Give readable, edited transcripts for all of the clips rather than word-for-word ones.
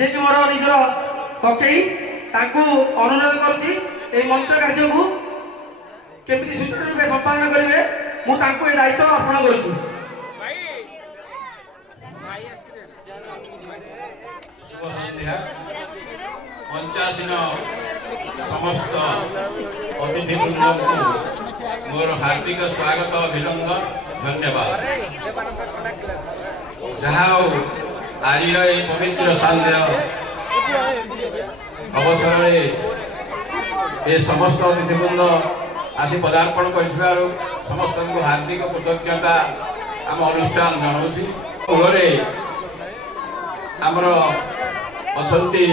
जे कि मोर निजर ककई ताकू अनुरोध करुच्ची ए मंच कार्य को केमती सुचारू रूपे संपादन करेंगे मु ताकू ए दायित्व अर्पण करुच्ची। पंचासीन समस्त अतिथिवृंद को मोर हार्दिक स्वागत अभिनंदन धन्यवाद। जहाँ आज पवित्र संध्या अवसर ये समस्त अतिथिवृंद आसी पदार्पण कर समस्त को हार्दिक कृतज्ञता आम अनुष्ठान जनाऊँगी। आमर अछंती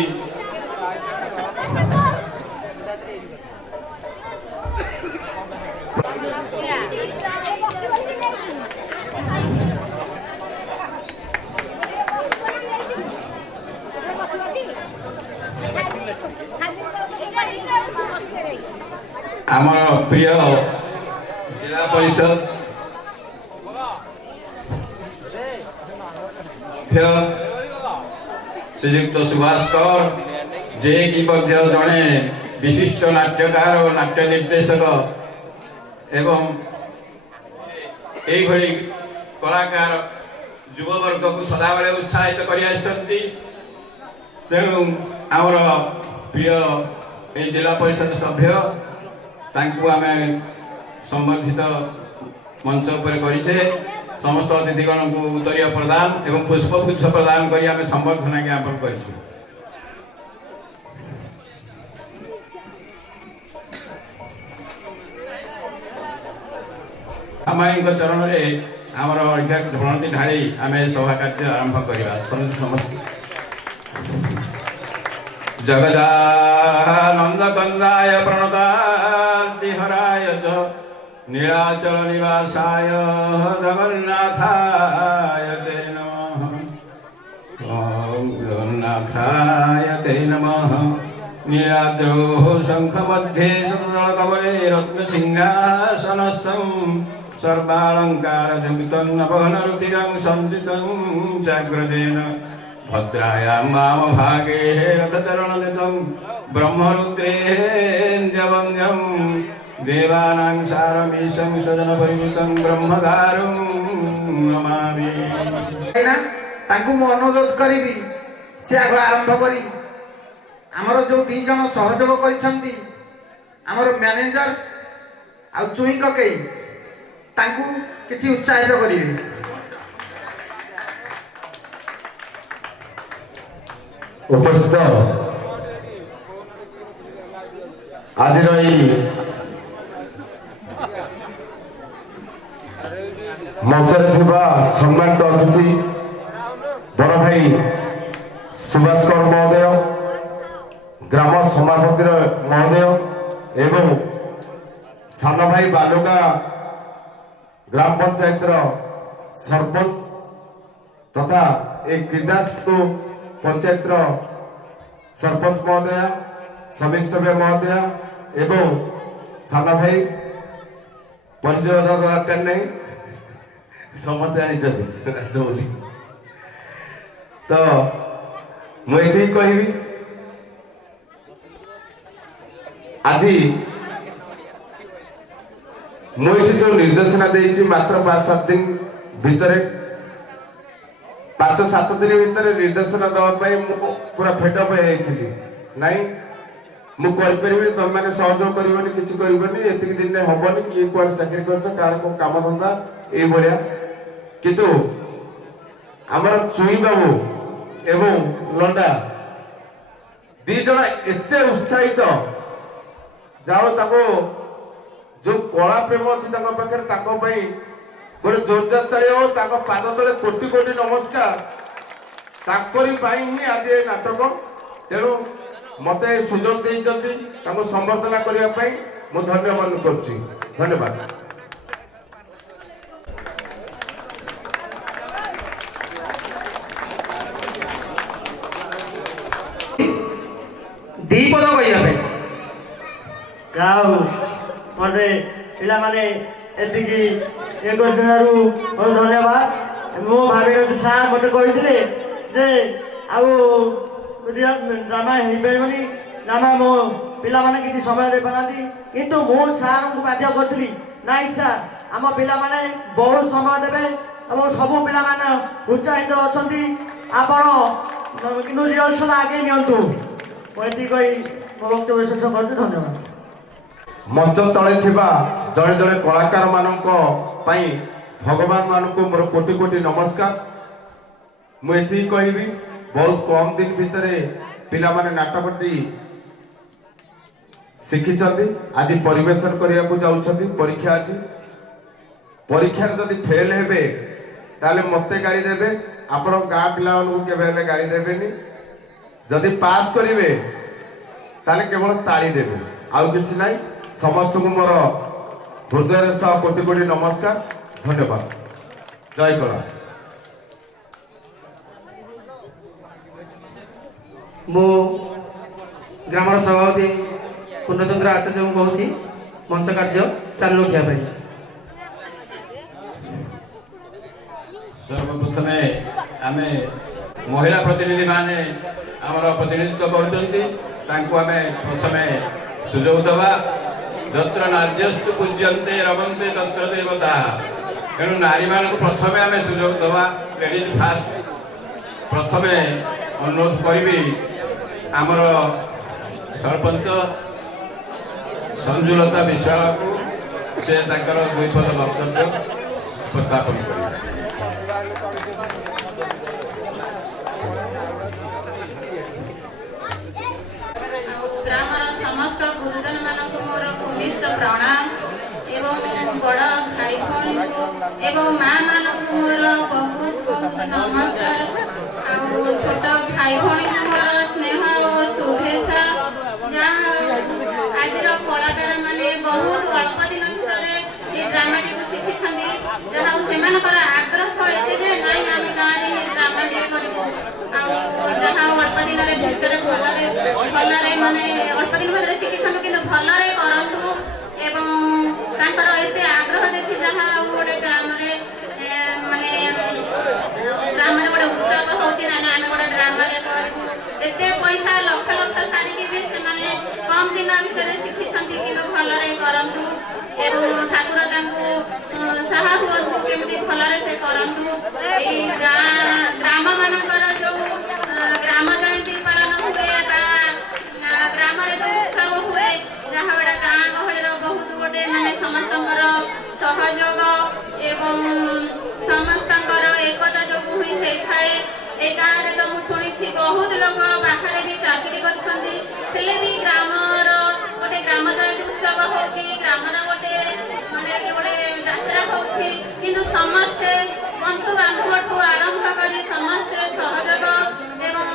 आमर प्रिय जिला परिषद श्रीयुक्त सुभाष कौर जे कि जड़े विशिष्ट नाट्यकार और नाट्य निर्देशक एवं यही कलाकार युववर्ग को सदाबले उत्साहित कर तेणु आमर प्रिय ये जिला परिषद सभ्य तांकु आमे संबंधित मंच पर करिछे समस्त अतिथिगण को उत्तरीय प्रदान एवं पुष्पगुच्छ प्रदान करी आमे संबर्धना ज्ञापन करिछु। अमाई चरण में आमर प्रणति ढाली आमे सभा कार्य आरंभ करवा। समस्त जगदानंद कंदाय प्रणतार्तिहराय च नीलाचल निवासाय जगन्नाथाय ते नमः। ओम जगन्नाथाय ते नमः। नीलाद्रो शंख मध्ये सदल कमले रत्न सिंहासनस्थं सर्वालंकार जमितं नभन रुचिरं संचितं जाग्रतेन भद्रायां वाम भागे रथचरणनितं ब्रह्मरुद्रेन्द्रवन्द्यं देवानां सारमीशं सजनपरिमितं ब्रह्मदारुं नमामि। तांकु मु अनुरोध करिवि से आग आरंभ करी आमर जो दी जन सहयोग करिसंती आमर मैनेजर आ चुई ककई तांकु किछि उत्साहित करिवि। उपस्थित आज मंचरे सम्मानित अतिथि बड़ भाई सुभाष कौर महोदय ग्राम सभापति महोदय एवं सान भाई बालुका ग्राम पंचायत सरपंच तथा एक क्रीडा पंचायत सरपंच महोदय समिति सभ्य महोदय एवं सान भाई परिचय दरकार नहीं समस्त जानी तो मुझे कह आज मुझे जो निर्देशना देती मात्र 5-7 दिन भितर 5-7 दिन भितर निर्देशना देवाई पूरा फेडअप नहीं मुझे तुम मैंने सहयोग करनी किसी करनी एति दिन हेनी किए कौन चाकरी कर कम धंदा ये किंतु आमर चुई बाबू एवं लंडा दी जन एत उत्साहित जाओ जो कला प्रेम अच्छी पाखे गोटे जोरदार ताली हो पाद तले कोटि कोटि नमस्कार ही आज ये नाटक तेणु मत सुजोग देते संबर्धना करने मु धन्यवाद करुच्ची। धन्यवाद। दीपद कहने मत पिला माने एतिकी ये बहुत धन्यवाद। मु भाभी सार मत कही जे ଡ୍ରାମା ହେଇପାରିବନି, ଡ୍ରାମା ମୋ ପିଲାମାନେ କିଛି ସମୟ ଦେଇପାରନ୍ତି। କିନ୍ତୁ ମୁଁ ସାର୍ଙ୍କୁ ବାଧ୍ୟ କରିଥିଲି, ନାଇଁ ସାର୍ ଆମ ପିଲାମାନେ ବହୁତ ସମୟ ଦେବେ ଏବଂ ସବୁ ପିଲାମାନେ ଉତ୍ସାହିତ ଅଛନ୍ତି, ଆପଣ କିନ୍ତୁ ରିହର୍ସଲ ଆଗେଇ ନିଅନ୍ତୁ। ମୁଁ ଏତିକି କହି ମୋ ବକ୍ତବ୍ୟ ଶେଷ କରୁଛି। ଧନ୍ୟବାଦ। ମଞ୍ଚ ତଳେ ଥିବା ଜଣେ ଜଣେ କଳାକାର ମାନଙ୍କ ପାଇଁ ଭଗବାନ ମାନଙ୍କୁ ମୋର କୋଟି କୋଟି ନମସ୍କାର। ମୁଁ ଏତିକି କହିବି, ବହୁତ କମ୍ ଦିନ ଭିତରେ ପିଲାମାନେ ନାଟକଟି ଶିଖିଛନ୍ତି, ଆଜି ପରିବେଷଣ କରିବାକୁ ଯାଉଛନ୍ତି। ପରୀକ୍ଷା ଅଛି, ପରୀକ୍ଷାରେ ଯଦି ଫେଲ ହେବେ ତାହେଲେ ମତେ ଗାଳି ଦେବେ, ଆପଣ ଗାଁ ପିଲାମାନଙ୍କୁ କେବେ ହେଲେ ଗାଳି ଦେବେନି। ଯଦି ପାସ୍ କରିବେ ତାହେଲେ କେବଳ ତାଳି ଦେବେ, ଆଉ କିଛି ନାହିଁ। ସମସ୍ତଙ୍କୁ ମୋର ହୃଦୟର ସହ କୋଟି କୋଟି ନମସ୍କାର, ଧନ୍ୟବାଦ, ଜୟ କଳା। ମୁଁ ଗ୍ରାମର ସଭାପତି ପୂର୍ଣ୍ଣଚନ୍ଦ୍ର ଆଚାର୍ଯ୍ୟଙ୍କୁ କହୁଛି ମଞ୍ଚ କାର୍ଯ୍ୟ ଚାଲୁ ରଖିବା ପାଇଁ। ସର୍ବପ୍ରଥମେ ଆମେ ମହିଳା ପ୍ରତିନିଧି ମାନେ ଆମର ପ୍ରତିନିଧିତ୍ୱ କରୁଛନ୍ତି, ତାଙ୍କୁ ଆମେ ପ୍ରଥମେ ସୁଯୋଗ ଦେବା। ଯତ୍ର ନାର୍ଯ୍ୟସ୍ତୁ ପୂଜ୍ୟନ୍ତେ ରମନ୍ତେ ତତ୍ର ଦେବତାଃ। ତେଣୁ ନାରୀମାନଙ୍କୁ ପ୍ରଥମେ ଆମେ ସୁଯୋଗ ଦେବା। Ladies first. ପ୍ରଥମେ ଅନୁରୋଧ କରିବି ଆମର ସରପଞ୍ଚ ସଞ୍ଜୁଲତା ବିଶ୍ୱାଳକୁ, ସେ ତାଙ୍କର 2 ପଦ ବକ୍ତବ୍ୟ ଉପସ୍ଥାପନ କରିବେ। ଗ୍ରାମର ସମସ୍ତ ଗୁରୁଜନ ମାନଙ୍କୁ ମୋର ଭୂମିଷ୍ଠ ପ୍ରଣାମ ଏବଂ ବଡ଼ ଭାଇ ଭଉଣୀଙ୍କୁ ଏବଂ ମା ମାନଙ୍କୁ ମୋର ବହୁତ ବହୁତ ନମସ୍କାର। ଆଉ ଛୋଟ ଭାଇ ଭଉଣୀଙ୍କୁ ମୋର ସ୍ନେହ ଓ ଶୁଭେଚ୍ଛା। ଯାହା ଆଜିର କଳାକାର ମାନେ ବହୁତ ଅଳ୍ପ ଦିନ ଭିତରେ ଏ ଡ୍ରାମାଟିକୁ ଶିଖିଛନ୍ତି। ଯାହା ହଉ ସେମାନଙ୍କର ଆଗ୍ରହ ଏତେ ଯେ ନାଇଁ ଆମେ ଗାଁରେ ଏ ଡ୍ରାମାଟିଏ କରିବୁ। ଆଉ ଯାହା ଅଳ୍ପ ଦିନରେ ଭିତରେ ଭଲରେ ମାନେ ଅଳ୍ପ ଦିନ ଭିତରେ ଶିଖିଛନ୍ତି, କିନ୍ତୁ ଭଲରେ କରନ୍ତୁ। ଏବଂ ତାଙ୍କର ଏତେ ଆଗ୍ରହ ଦେଖି ଯାହା ଆଉ ଗୋଟେ ଗ୍ରାମରେ ମାନେ ଗ୍ରାମରେ ଗୋଟେ ଉତ୍ସବ ହଉଛି, ନା ଆମେ ଗୋଟେ ଡ୍ରାମାରେ କରିବୁ। ଏତେ ପଇସା ଲକ୍ଷ ଲକ୍ଷ ସାରିକି ବି ସେମାନେ କମ୍ ଦିନ ଭିତରେ ଶିଖିଛନ୍ତି, କିନ୍ତୁ ଭଲରେ କରନ୍ତୁ। ଏବଂ ଠାକୁର ତାଙ୍କୁ ସାହା ହୁଅନ୍ତୁ, କେମିତି ଭଲରେ ସେ କରନ୍ତୁ। ଏଇ ଗ୍ରାମ ମାନଙ୍କର ଯୋଉ ଗ୍ରାମ ଜୟନ୍ତୀ ପାଳନ ହୁଏ ବା ଗ୍ରାମରେ ଯୋଉ ଉତ୍ସବ ହୁଏ, ଯାହା ଗୋଟେ ଗାଁ ଗହଳିର ବହୁତ ଗୋଟେ ମାନେ ସମସ୍ତଙ୍କର ସହଯୋଗ ଏବଂ ସମସ୍ତଙ୍କର ଏକତା ଯୋଗୁଁ ହିଁ ହେଇଥାଏ। ଏ ଗାଁରେ ତ ମୁଁ ଶୁଣିଛି ବହୁତ ଲୋକ ବାହାରେ ବି ଚାକିରି କରୁଛନ୍ତି, ହେଲେ ବି ଗ୍ରାମର ଗୋଟେ ଗ୍ରାମ ଜୟନ୍ତୀ ଉତ୍ସବ ହଉଛି, ଗ୍ରାମର ଗୋଟେ ମାନେ ଗୋଟେ ଯାତ୍ରା ହଉଛି, କିନ୍ତୁ ସମସ୍ତେ ବନ୍ଧୁ ବାନ୍ଧବଠୁ ଆରମ୍ଭ କରି ସମସ୍ତେ ସହଯୋଗ ଏବଂ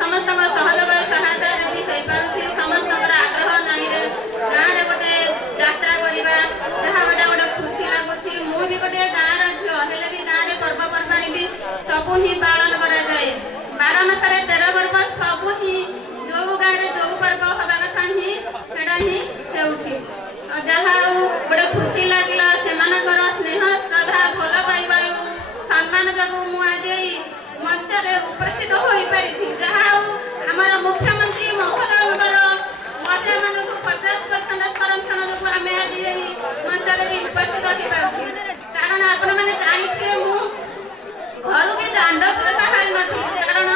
ସମସ୍ତଙ୍କ ସହଯୋଗ ସହାୟତାରେ ବି ହେଇପାରୁଛି। ସମସ୍ତଙ୍କର ଆଗ୍ରହ ନାହିଁ ଗାଁରେ ଗୋଟେ ଯାତ୍ରା କରିବା, ଯାହା ଗୋଟେ ଖୁସି ଲାଗୁଛି। ମୁଁ ବି ଗୋଟେ ଗାଁର ଝିଅ, ହେଲେ ବି ଗାଁରେ ପର୍ବପର୍ବାଣି ବି ସବୁ ହିଁ ପାଳନ କରାଯାଏ। 12 ମାସରେ 13 ପର୍ବ, ସବୁ ହିଁ ଯୋଉ ଗାଁରେ ଯୋଉ ପର୍ବ ହବା କଥା ହିଁ ସେଟା ହିଁ ହେଉଛି। ଯାହା ହଉ ଗୋଟେ ଖୁସି ଲାଗିଲା, ସେମାନଙ୍କର ସ୍ନେହ ଶ୍ରଦ୍ଧା ଭଲ ପାଇବା ଏବଂ ସମ୍ମାନ ଯୋଗୁଁ ମୁଁ ଆଜି ଏଇ ମଞ୍ଚରେ ଉପସ୍ଥିତ ହୋଇପାରିଛି। ଯାହା ହଉ ଆମର ମୁଖ୍ୟମନ୍ତ୍ରୀ ମହୋଦୟଙ୍କର ମହିଳାମାନଙ୍କୁ 50% ସଂରକ୍ଷଣ ଯୋଗୁଁ ଆମେ ଆଜି ଏଇ ମଞ୍ଚରେ ବି ଉପସ୍ଥିତ ହୋଇପାରୁଛି। କାରଣ ଆପଣମାନେ ଜାଣିଥିବେ ମୁଁ ଘରୁ ବି ଦାଣ୍ଡକୁ ବାହାରି ନଥିଲି, କାରଣ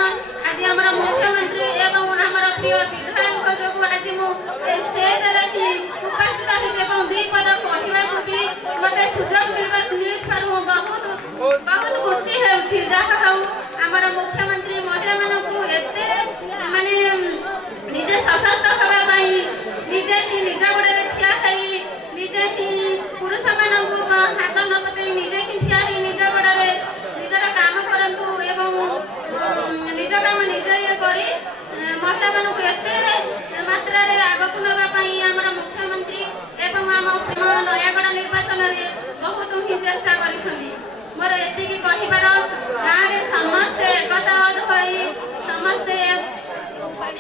ଆଜି ଆମର ମୁଖ୍ୟମନ୍ତ୍ରୀ ଏବଂ ଆମର ପ୍ରିୟ ବିଧାୟକଙ୍କ ଯୋଗୁଁ ଆଜି ମୁଁ ଏ ଷ୍ଟେଜରେ ହିଁ ଉପସ୍ଥିତ ହୋଇଛି ଏବଂ 2 ପଦ କହିବାକୁ ବି ମୋତେ ସୁଯୋଗ ମିଳିଥିବାରୁ ମୁଁ ବହୁତ ଖୁସି ହେଉଛି। ଯାହା ହଉ ଆମର ମୁଖ୍ୟମନ୍ତ୍ରୀ ମହିଳାମାନଙ୍କୁ ଏତେ ମାନେ ନିଜେ ସଶକ୍ତ ହେବା ପାଇଁ ନିଜେ ହିଁ ନିଜ ଗୋଡ଼ରେ ଠିଆ ହେଇ, ନିଜେ ହିଁ ପୁରୁଷମାନଙ୍କୁ ହାତ ନ ପତେଇ ନିଜେ ହିଁ ଠିଆ ହେଇ ନିଜ ଗୋଡ଼ରେ ନିଜର କାମ କରନ୍ତୁ ଏବଂ ନିଜ କାମ ନିଜେ କରି ମହିଳାମାନଙ୍କୁ ଏତେ ମାତ୍ରାରେ ଆଗକୁ ନେବା ପାଇଁ ଆମର ମୁଖ୍ୟମନ୍ତ୍ରୀ ଏବଂ ଆମ ନୟାଗଡ଼ ନିର୍ବାଚନରେ ବହୁତ ହିଁ ଚେଷ୍ଟା କରିଛନ୍ତି। ମୋର ଏତିକି କହିବାର, ଗାଁରେ ସମସ୍ତେ ଏକତାବଦ୍ଧ ହୋଇ ସମସ୍ତେ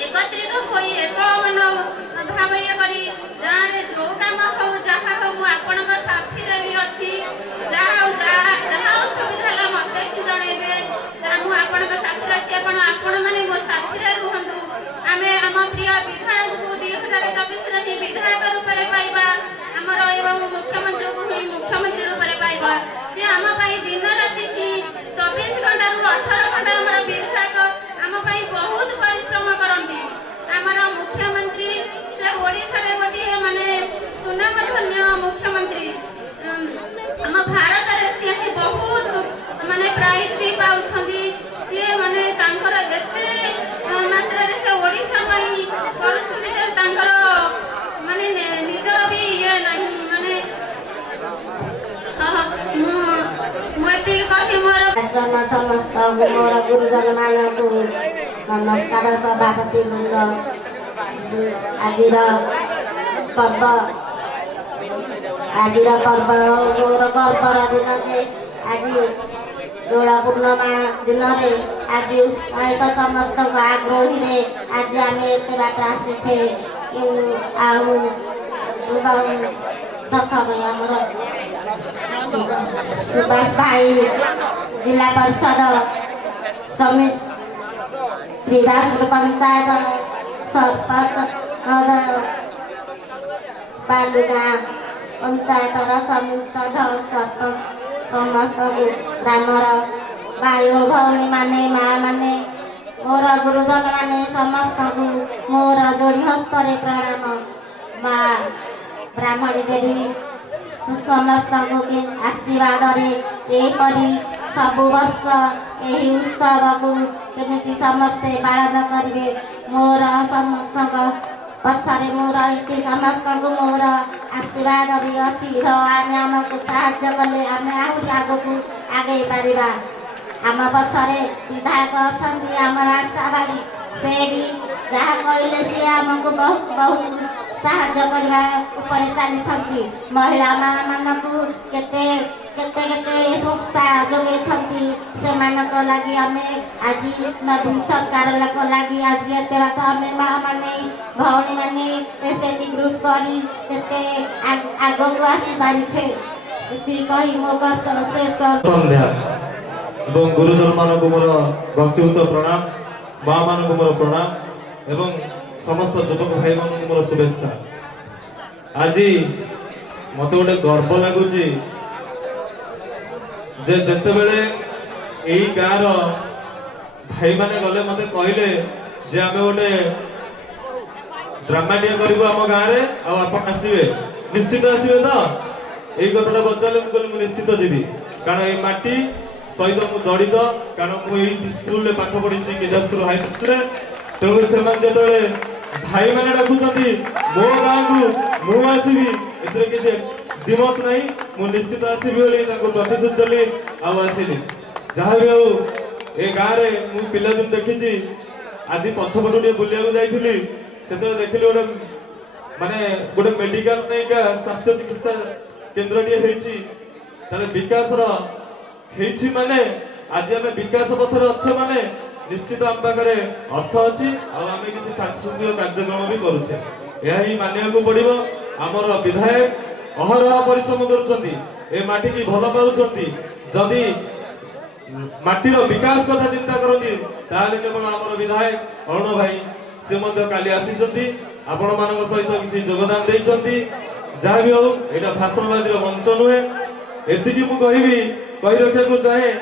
एकत्रित होई एक मन भाव ये करी गाँव जो काम हो जहाँ हो मुझे साथी भी अच्छी जहाँ जहाँ असुविधा है मत जनइबे मुझे साथी अच्छी आपण मैंने मो साथी समस्त मोर गुरुजन मानकु नमस्कार। सभापति वृंद आजिर पर्व मोर गर्वर दिन जे आज दोल पूर्णिमा दिन आज उत्साहित समस्त आग्रही रे आज आम एत बाट आसीछे। प्रथम आमर सुभाष भाई जिला परिषद समिति क्रीडापुर पंचायत सरपंच बालुगा पंचायत समिति सरपंच समस्त ग्रामर भाई भौणी माने माँ माने मोर गुरुजन माने समस्त मोर जोड़ी हस्तरे प्रणाम। माँ ब्राह्मणी देवी समस्त आशीर्वाद एपरी सब वर्ष यही उत्सव को केमिति समस्ते पालन करेंगे। मोर समस्त पछरे मोर इति समस्त मोर आशीर्वाद भी अच्छी। भगवान आमको साहाय्य कले आम आहरी आगक आगे पारिबा। आम पछरे विधायक अच्छा आमर आशावादी से भी जहाँ कहले सी आमको बहुत बहुत साहाय्य करने उपरे चली। महिला मानक केते केते केते संस्था जोगे से लगी आम आज नवीन सरकार लगी आज एत बात आम माँ मैंने भौणी मैंने एसएचजी ग्रुप करी केते आगक आसी पारिछे। कही मो कर्तव्य शेष कर संध्या एवं गुरुजन मानक मोर भक्तियुत प्रणाम, माँ मानक मोर प्रणाम एवं समस्त युवक भाई मानक मोर शुभेच्छा। आज मत गोटे गर्व लगुच जेते बेले यही गाँव भाई माने गले मत कहले जे आम गोटे ड्रामा टे करूँ आम गाँव में आप आसवे निश्चित आसवे तो यही कथा पचारे मुझे निश्चित जीवी कारण ये माटी सहित मु जड़ित कारण मुझे स्कूल पाठ पढ़ी केदारपुर हाई स्कूल तेणु से भाई मैंने डाकुं मो गाँव को मुसबी किसी दिमत ना मु निश्चित आसबि प्रतिश्रुति देली आसली जहाँ भी हूँ ए गाँव में मुझे पिलादिन देखी आज पछपट टे बुलिया जाइली से देखिली गोटे माने गोटे मेडिकल नहीं स्वास्थ्य चिकित्सा केन्द्र टे विकास माने आज आम विकास पथर अच्छे माने निश्चित आम पाखे अर्थ अच्छी आम किसी सांस्कृतिक कार्यक्रम भी करुचे यही मानिया को पड़ो। आमर विधायक अहरह परिश्रम करुँच की भल पाँच जदि माटीर विकास कथा चिंता करती केवल आमर विधायक अरुण भाई से काली आसी आपण मान सहित किसी योगदान देती जहाँ भी हूँ यहाँ भाषणबाजी मंच नुहे एति मुझे कही रखा चाहे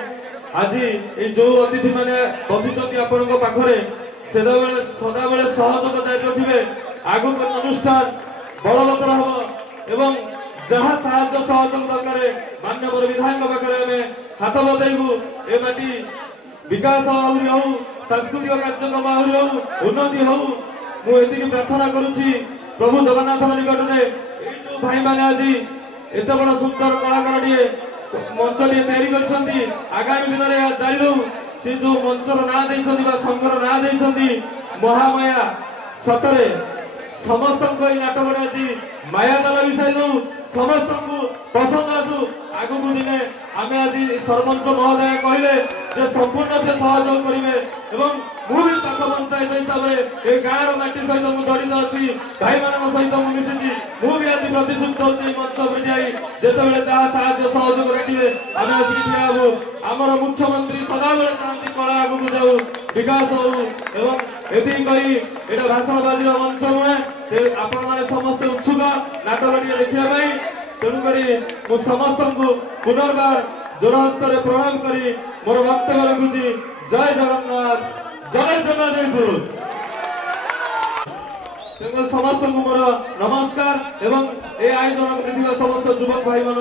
आज ये जो अतिथि मैंने बसी आपण पाखे सदा बेले सहयोग जारी रखिए आग अनुष्ठान बलवत्तर हम एवं जहाँ साहाय्य सहयोग दरकार माननीय विधायक पाखे आम हाथ बतईबू ए माटी विकास आहरी हो सांस्कृतिक कार्यक्रम आहरी हो उन्नति हो मुझे प्रार्थना करुच्ची प्रभु जगन्नाथ निकट में जो भाई मैंने आज एत बड़ सुंदर कलाकार टे मंच टे तैयारी कर आगामी दिन में जारी रू से जो मंचर ना संघर ना महामाया सतरे समस्त नाटक आज माया जाल विषय दू समस्त को पसंद आसू आगू दिने आम आज सरपंच महोदय कहले संपूर्ण से सहयोग करेंगे मुझे पाख पंचायत हिसाब से ये गाँव माटी सहित मुझे जड़ित अच्छी भाई मान सहित मिसी मुझे आज प्रतिश्रुत होती मंच भिड़ाई जिते जहाँ साहय सहयोग रखिए आम आसिक ठियाबू आमर मुख्यमंत्री सदाबले चाहती कला आगू जाऊ विकास हो ये कही यहाँ भाषणबाजी मंच नुहे आपण मैंने समस्त उत्सुक नाटक टे देखा तेणुक मु समस्त को पुनर्बार जोरहस्तर प्रणाम करी मोर वक्तव्य रखुची। जय जगन्नाथ जय जगन्नाथ समस्त को मोर नमस्कार एवं ए आयोजन कर समस्त युवक भाई मान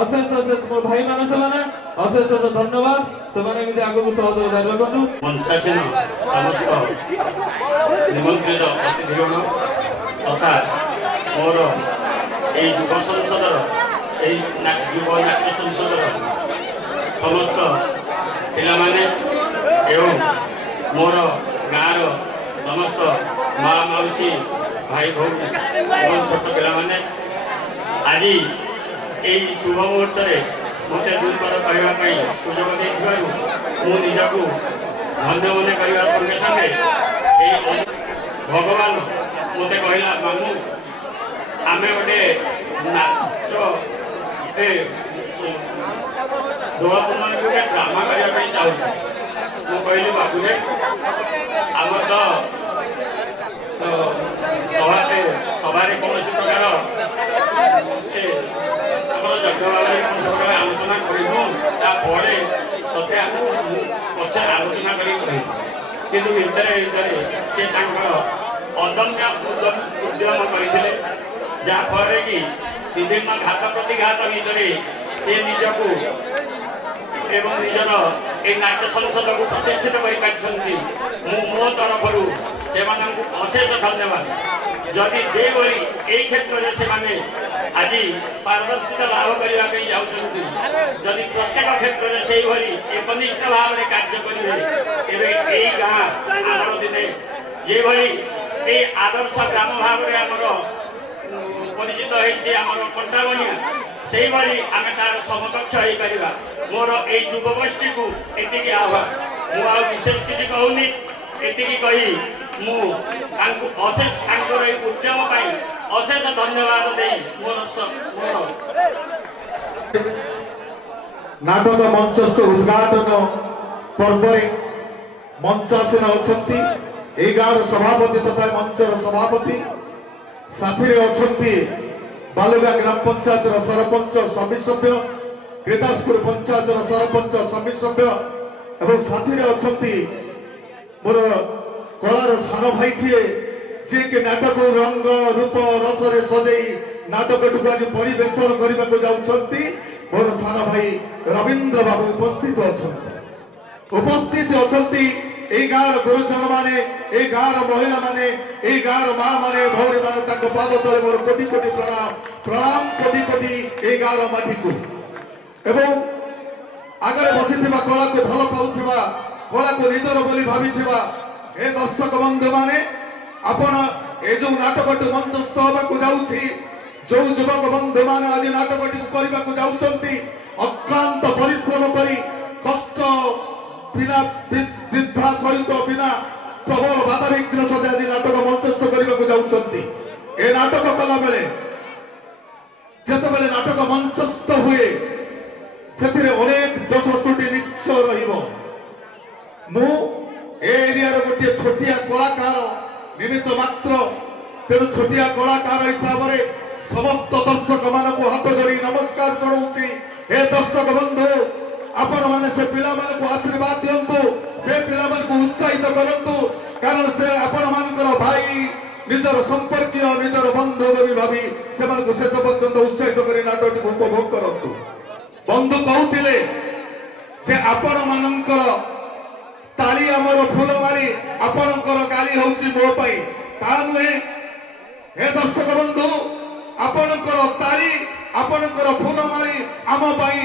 अशेष अशेष मोर भाई मान से अशेष अशेष धन्यवाद से आगे को सहयोग जारी रखु मंचासीन समस्त निमंत्रित अतिथिगण तथा मोर युव संसदर युव नाट्य संसदर समस्त ପିଲାମାନେ ଏବଂ ମୋର ଗାଁର ସମସ୍ତ ମା ମାଉସୀ ଭାଇ ଭଉଣୀ ଏବଂ ଛୋଟ ପିଲାମାନେ ଆଜି ଏହି ଶୁଭ ମୁହୂର୍ତ୍ତରେ ମୋତେ ଦୁଇଥର କହିବା ପାଇଁ ସୁଯୋଗ ଦେଇଥିବାରୁ ମୁଁ ନିଜକୁ ଧନ୍ୟ ମନେ କରିବା ସଙ୍ଗେ ସଙ୍ଗେ ଏହି ଭଗବାନ ମୋତେ କହିଲା ମାମୁଁ ଆମେ ଗୋଟେ ନାଚ ଦୋଳ ପୂର୍ଣ୍ଣମୀ ଗୋଟେ ଡ୍ରାମା କରିବା ପାଇଁ ଚାହୁଁଛୁ। ମୁଁ କହିଲି ବାବୁରେ ଆମର ତ ସଭାରେ କୌଣସି ପ୍ରକାର ଆମର ଯଜ୍ଞ ଭାବରେ କୌଣସି ପ୍ରକାର ଆଲୋଚନା କରିବୁ ତାପରେ ତତେ ପଛେ ଆଲୋଚନା କରିକି କହିବୁ। କିନ୍ତୁ ଭିତରେ ସେ ତାଙ୍କର ଅଦମ୍ୟ ଉଦ୍ୟମ କରିଥିଲେ ଯାହାଫଳରେ କି ବିଭିନ୍ନ ଘାତ ପ୍ରତିଘାତ ଭିତରେ ସେ ନିଜକୁ ଏବଂ ନିଜର এই ନାଟ୍ୟ ସଂସଦକୁ ପ୍ରତିଷ୍ଠିତ କରିପାରିଛନ୍ତି। ମୁଁ ମୋ ତରଫରୁ ସେମାନଙ୍କୁ ଅଶେଷ ଧନ୍ୟବାଦ। ଯଦି ଯେଭଳି এই କ୍ଷେତ୍ରରେ ସେମାନେ ଆଜି ପାରଦର୍ଶିତା ଲାଭ କରିବା ପାଇଁ ଯାଉଛନ୍ତି, ଯଦି ପ୍ରତ୍ୟେକ କ୍ଷେତ୍ରରେ ସେଇଭଳି ଏକନିଷ୍ଠ ଭାବରେ କାର୍ଯ୍ୟ କରିବେ ତେବେ এই ଗାଁ ଆମର ଦିନେ ଯେଭଳି এই ଆଦର୍ଶ ଗ୍ରାମ ଭାବରେ ଆମର ପରିଚିତ ହେଇଛି ଆମର କଣ୍ଟାବଣିଆ, ସେଇଭଳି ଆମେ ତାର ସମକକ୍ଷ ହେଇପାରିବା। ମୋର এই ଯୁବଗୋଷ୍ଠୀକୁ ଏତିକି ଆହ୍ୱାନ। ମୁଁ ଆଉ ବିଶେଷ କିଛି କହୁନି, ଏତିକି କହି ମୁଁ ତାଙ୍କୁ ଅଶେଷ ତାଙ୍କର এই ଉଦ୍ୟମ ପାଇଁ ଅଶେଷ ଧନ୍ୟବାଦ ଦେଇ ମୋର ନାଟକ ମଞ୍ଚସ୍ଥ ଉଦ୍ଘାଟନ ପର୍ବରେ ମଞ୍ଚାସୀନ ଅଛନ୍ତି এই ଗାଁର ସଭାପତି ତଥା ମଞ୍ଚର ସଭାପତି, ସାଥିରେ ଅଛନ୍ତି ବାଲୁଗାଁ ଗ୍ରାମ ପଞ୍ଚାୟତର ସରପଞ୍ଚ ସମିତି ସଭ୍ୟ, କେଦାସପୁର ପଞ୍ଚାୟତର ସରପଞ୍ଚ ସମିତି ସଭ୍ୟ ଏବଂ ସାଥିରେ ଅଛନ୍ତି ମୋର କଳାର ସାନ ଭାଇଟିଏ ଯିଏକି ନାଟକ ରଙ୍ଗ ରୂପ ରସରେ ସଜେଇ ନାଟକଟିକୁ ଆଜି ପରିବେଷଣ କରିବାକୁ ଯାଉଛନ୍ତି। ମୋର ସାନ ଭାଇ ରବୀନ୍ଦ୍ର ବାବୁ ଉପସ୍ଥିତ ଅଛନ୍ତି। এই ଗାଁର ଗୁରୁଜନ ମାନେ, এই ଗାଁର ମହିଳା ମାନେ, এই ଗାଁର ମା ମାନେ, ଭଉଣୀ ମାନେ, ତାଙ୍କ ପାଦ ତଳେ ମୋର କୋଟି କୋଟି ପ୍ରଣାମ କୋଟି କୋଟି এই ଗାଁର ମାଟିକୁ। ଏବଂ ଆଗରେ ବସିଥିବା କଳାକୁ ଭଲ ପାଉଥିବା, କଳାକୁ ନିଜର ବୋଲି ଭାବିଥିବା ଏ ଦର୍ଶକ ବନ୍ଧୁ ମାନେ, ଆପଣ ଏ ଯୋଉ ନାଟକଟି ମଞ୍ଚସ୍ଥ ହେବାକୁ ଯାଉଛି, ଯୋଉ ଯୁବକ ବନ୍ଧୁ ମାନେ ଆଜି ନାଟକଟିକୁ କରିବାକୁ ଯାଉଛନ୍ତି, ଅକ୍ଳାନ୍ତ ପରିଶ୍ରମ କରି କଷ୍ଟ ବିନା ବିଦ୍ଧା ସହିତ ବିନା ପ୍ରବଳ ବାଧାବିଘ୍ନ ସହିତ ଆଜି ନାଟକ ମଞ୍ଚସ୍ଥ କରିବାକୁ ଯାଉଛନ୍ତି। ଏ ନାଟକ କଲା ବେଳେ ଯେତେବେଳେ ନାଟକ ମଞ୍ଚସ୍ଥ ହୁଏ ସେଥିରେ ଅନେକ ଦୋଷ ତ୍ରୁଟି ନିଶ୍ଚୟ ରହିବ। ମୁଁ ଏ ଏରିଆର ଗୋଟିଏ ଛୋଟିଆ କଳାକାର ନିମିତ୍ତ ମାତ୍ର, ତେଣୁ ଛୋଟିଆ କଳାକାର ହିସାବରେ ସମସ୍ତ ଦର୍ଶକ ମାନଙ୍କୁ ହାତ ଯୋଡ଼ି ନମସ୍କାର ଜଣାଉଛି। ଏ ଦର୍ଶକ ବନ୍ଧୁ, ଆପଣ ମାନେ ସେ ପିଲାମାନଙ୍କୁ ଆଶୀର୍ବାଦ ଦିଅନ୍ତୁ, ସେ ପିଲାମାନଙ୍କୁ ଉତ୍ସାହିତ କରନ୍ତୁ, କାରଣ ସେ ଆପଣ ମାନଙ୍କର ଭାଇ, ନିଜର ସମ୍ପର୍କୀୟ, ନିଜର ବନ୍ଧୁ ବୋଲି ଭାବି ସେମାନଙ୍କୁ ଶେଷ ପର୍ଯ୍ୟନ୍ତ ଉତ୍ସାହିତ କରି ନାଟକଟିକୁ ଉପଭୋଗ କରନ୍ତୁ। ବନ୍ଧୁ କହୁଥିଲେ ଯେ ଆପଣ ମାନଙ୍କର ତାଳି ଆମର ଫୁଲମାଳି, ଆପଣଙ୍କର ଗାଳି ହଉଛି ମୋ ପାଇଁ। ତା ନୁହେଁ ହେ ଦର୍ଶକ ବନ୍ଧୁ, ଆପଣଙ୍କର ତାଳି, ଆପଣଙ୍କର ଫୁଲମାଳି ଆମ ପାଇଁ,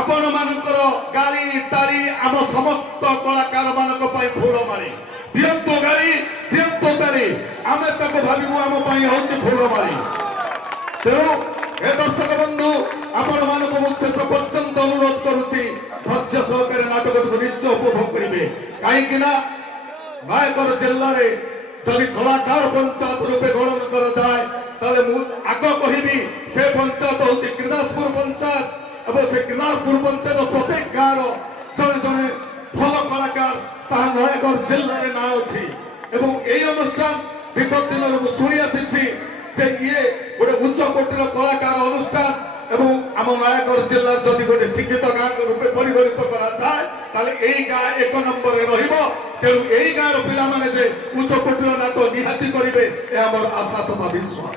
ଆପଣ ମାନଙ୍କର ଗାଳି ତାଳି ଆମ ସମସ୍ତ କଳାକାର ମାନଙ୍କ ପାଇଁ ଫୁଲମାଳି। ଦିଅନ୍ତୁ ଗାଳି, ଦିଅନ୍ତୁ ତାଳି, ଆମେ ତାକୁ ଭାବିବୁ ଆମ ପାଇଁ ହଉଛି ଫୁଲମାଳି। ତେଣୁ ଏ ଦର୍ଶକ ବନ୍ଧୁ, ଆପଣ ମାନଙ୍କୁ ମୁଁ ଶେଷ ପର୍ଯ୍ୟନ୍ତ ଅନୁରୋଧ କରୁଛି, ଧୈର୍ଯ୍ୟ ସହକାରେ ନାଟକଟିକୁ ନିଶ୍ଚୟ ଉପଭୋଗ କରିବେ। କାହିଁକି ନା ନୟାଗଡ଼ ଜିଲ୍ଲାରେ ଯଦି କଳାକାର ପଞ୍ଚାୟତ ରୂପେ ଗଣନା କରାଯାଏ, ତାହେଲେ ମୁଁ ଆଗ କହିବି ସେ ପଞ୍ଚାୟତ ହଉଛି କେଦାସପୁର ପଞ୍ଚାୟତ। ଏବଂ ସେ କେଦାସପୁର ପଞ୍ଚାୟତ ପ୍ରତ୍ୟେକ ଗାଁର ଜଣେ ଜଣେ ଭଲ କଳାକାର ତାହା ନୟାଗଡ଼ ଜିଲ୍ଲାରେ ନାଁ ଅଛି। ଏବଂ ଏହି ଅନୁଷ୍ଠାନ ବିଗତ ଦିନରୁ ମୁଁ ଶୁଣି ଆସିଛି ଯେ ଇଏ ଗୋଟେ ଉଚ୍ଚ କୋଟିର କଳାକାର ଅନୁଷ୍ଠାନ ଏବଂ ଆମ ନୟାଗଡ଼ ଜିଲ୍ଲା ଯଦି ଗୋଟେ ଶିକ୍ଷିତ ଗାଁ ରୂପେ ପରିଗଣିତ କରାଯାଏ, ତାହେଲେ ଏଇ ଗାଁ 1 ନମ୍ବରରେ ରହିବ। ତେଣୁ ଏଇ ଗାଁର ପିଲାମାନେ ଯେ ଉଚ୍ଚ କୋଟିର ନାଟ ନିହାତି କରିବେ, ଏହା ମୋର ଆଶା ତଥା ବିଶ୍ୱାସ।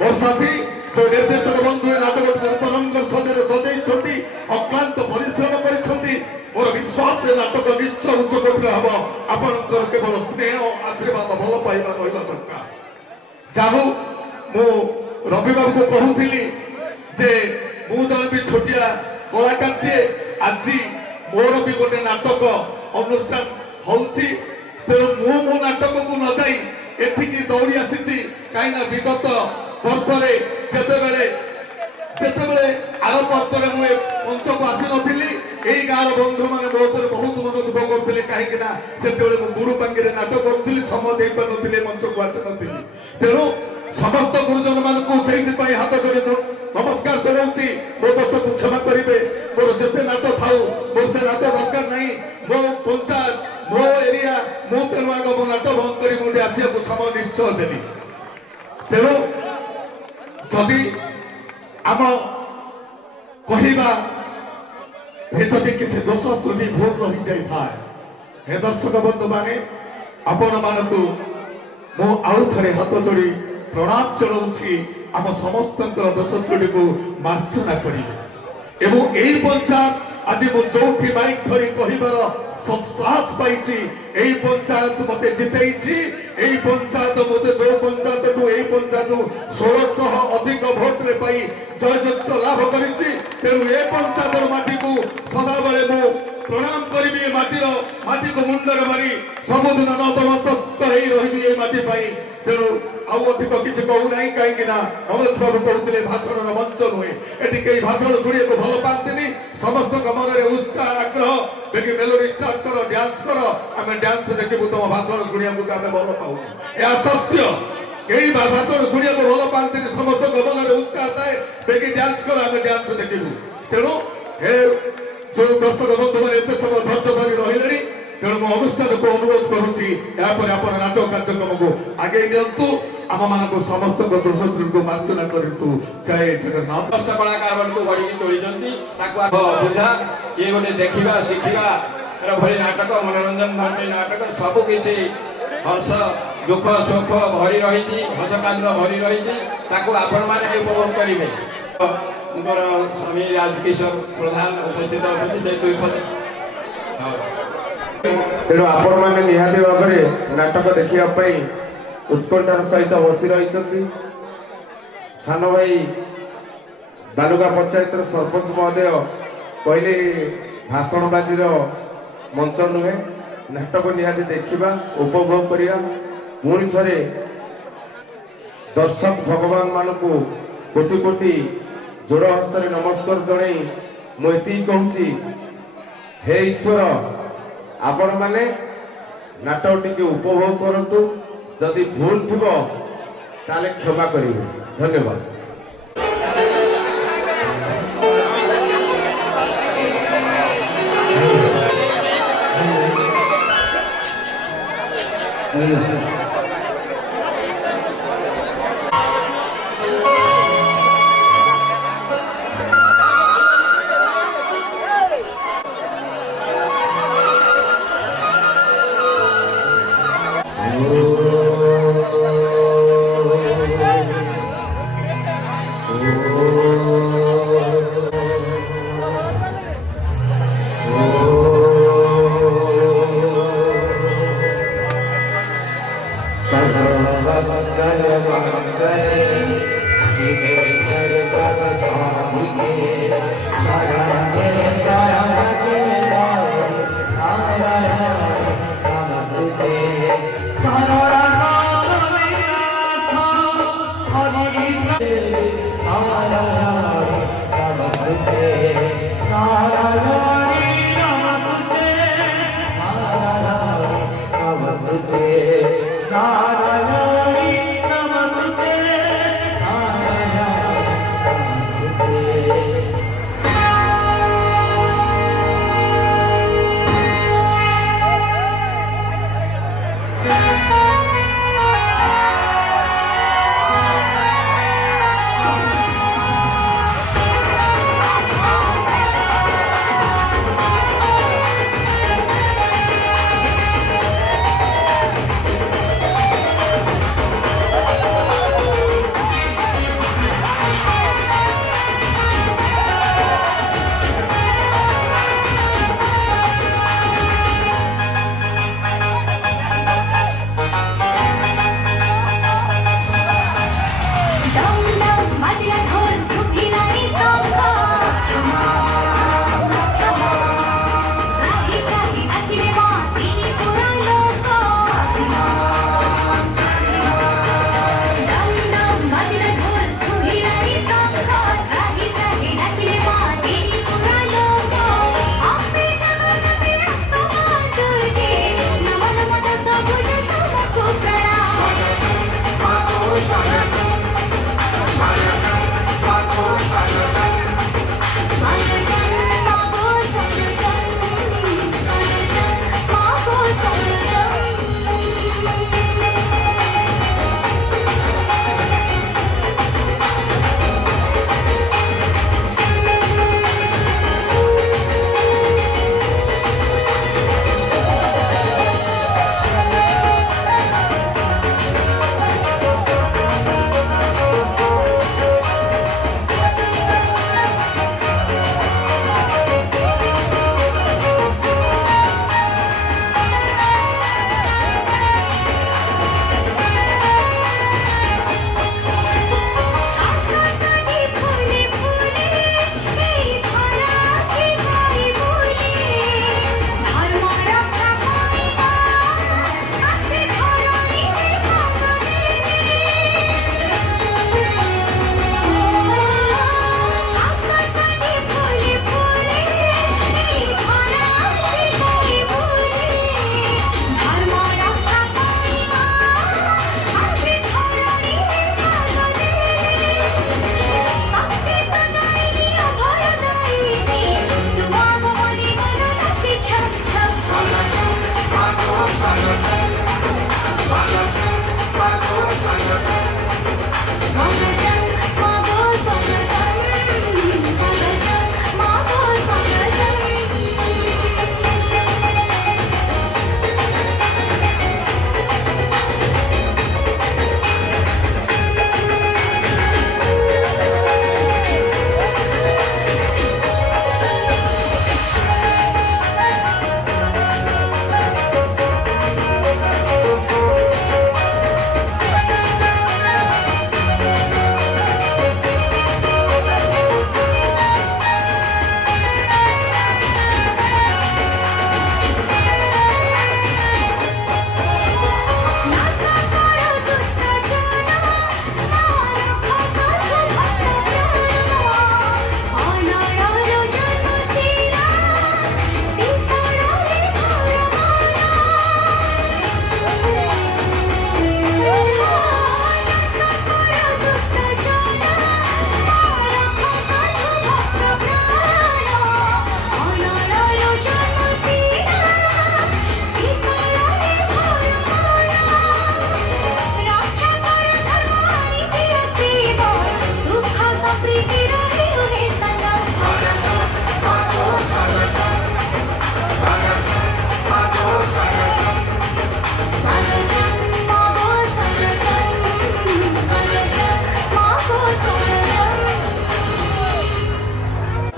ମୋର ସାଥୀ ଯୋଉ ନିର୍ଦ୍ଦେଶକ ବନ୍ଧୁ ଏ ନାଟକଟିକୁ ରୂପରଙ୍ଗର ସଜରେ ସଜେଇଛନ୍ତି, ଅକ୍ଳାନ୍ତ ପରିଶ୍ରମ କରିଛନ୍ତି, ମୋର ବିଶ୍ୱାସ ଏ ନାଟକ ନିଶ୍ଚୟ ଉଚ୍ଚ କୋଟିର ହେବ। ଆପଣଙ୍କର କେବଳ ସ୍ନେହ, ଆଶୀର୍ବାଦ, ଭଲ ପାଇବା ରହିବା ଦରକାର। ଯାହୁ ମୁଁ ରବି ବାବୁକୁ କହୁଥିଲି ଯେ ମୁଁ ଜଣେ ବି ଛୋଟିଆ କଳାକାରଟିଏ, ଆଜି मोर भी गोटे नाटक अनुष्ठान होउछि तेणु मो नाटक को न जाई एठिकी दौड़ी आसी कहीं विगत पर्वरे जेतेबेले आर पर्वरे मुझे मंच को आसी नथिली एई गाँव बंधु मैंने मो ऊपर बहुत मन दुख करते कहीं गुरु पांगे नाटक करुली समय दे पार नी मंच को आसी नथिली तेणु समस्त गुरुजन मान हाथ जोड़ी नमस्कार जनाऊँगी मो दोष को क्षमा करेंगे मोर जिते नाट था मोर से नाट दरकार नहीं मो पंचायत मो एरिया मु तेणु आग मो नाट बंद कर मुझे आसा समय निश्चय देवी तेणु जदि आम कहवा जदि किसी दोष त्रुटि भूल रही जाए हे दर्शक बंधु माने आपण मानक मु आउ थे हाथ जोड़ी प्रणाम चलाऊँगी आम समस्त दोष त्रुटि को मार्जना करेंगे एवं यही पंचायत आज मुझे माइक धरी कहबार सत्साहस पाई पंचायत मत जितई पंचायत मत जो पंचायत को यही पंचायत 1600 अधिक भोट रे पाई जयजुक्त लाभ करी तेणु ए पंचायत माटी को सदा बेले मु प्रणाम करी माटी को मुंडर मारी सबुदिन नतमस्तक रही माटी पाई तेणु आउ अधिक किसी कहूना कहीं रमेश बाबू कहते भाषण मंच नुहे ये कई भाषण शुणी को भल पाती समस्त मन में उत्साह आग्रह देखिए मेलोडी स्टार्ट कर डांस कर आम डांस देखू तुम भाषण शुणा आम भल पाऊ यह सत्य कई भाषण शुणा को भल पाती समस्त मन में उत्साह थाए देखिए डांस कर आम डांस देखू तेणु जो दर्शक बंधु मैंने एत समय धैर्य धरी रही तेणु मो अनुष्ठान को अनुरोध करुच्ची नाटक कार्यक्रम को आगे नियंतु आम मान समस्त दोष को मार्जना करूँ जय जगन्नाथ समस्त कलाकार को गढ़ी तोड़ी बुझा ये गोटे देखा शिखा भली नाटक मनोरंजन भली नाटक सबकि हर्ष दुख सुख भरी रही हसकांद भरी रही आपण मैंने उपभोग करेंगे स्वामी राजकिशोर प्रधान उपस्थित अच्छे तेणु आपण मैंने निहाती भाव में नाटक देखापी उत्कंठार सहित बसी रही सान भाई बालुगा पंचायत सरपंच महोदय कहले भाषणबाजी मंच नुहे नाटक निहाती देखा उपभोग करवा पुणी थे दर्शक भगवान मान को कोटि कोटि जोड़ हस्त नमस्कार जन मुझे कहूँ हे ईश्वर आपण माने नाटक टी उपभोग करतु जदि भूल थी ताले क्षमा करेंगे धन्यवाद।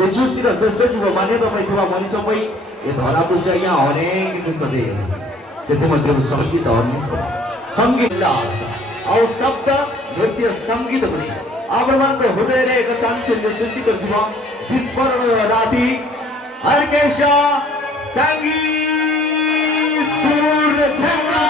से सृष्टिर श्रेष्ठ जीव मान्यता पाइथिबा मनुष्य पई ए धरा पृष्ठ आज्ञा अनेक किछि सदै सेते मध्य संगीत अनेक संगीत लास और शब्द नृत्य संगीत पनि आपणको हृदयले एक चाञ्चल्य सृष्टि गर्दिबा विस्फोरण राति अर्केस्ट्रा संगीत सुर संगा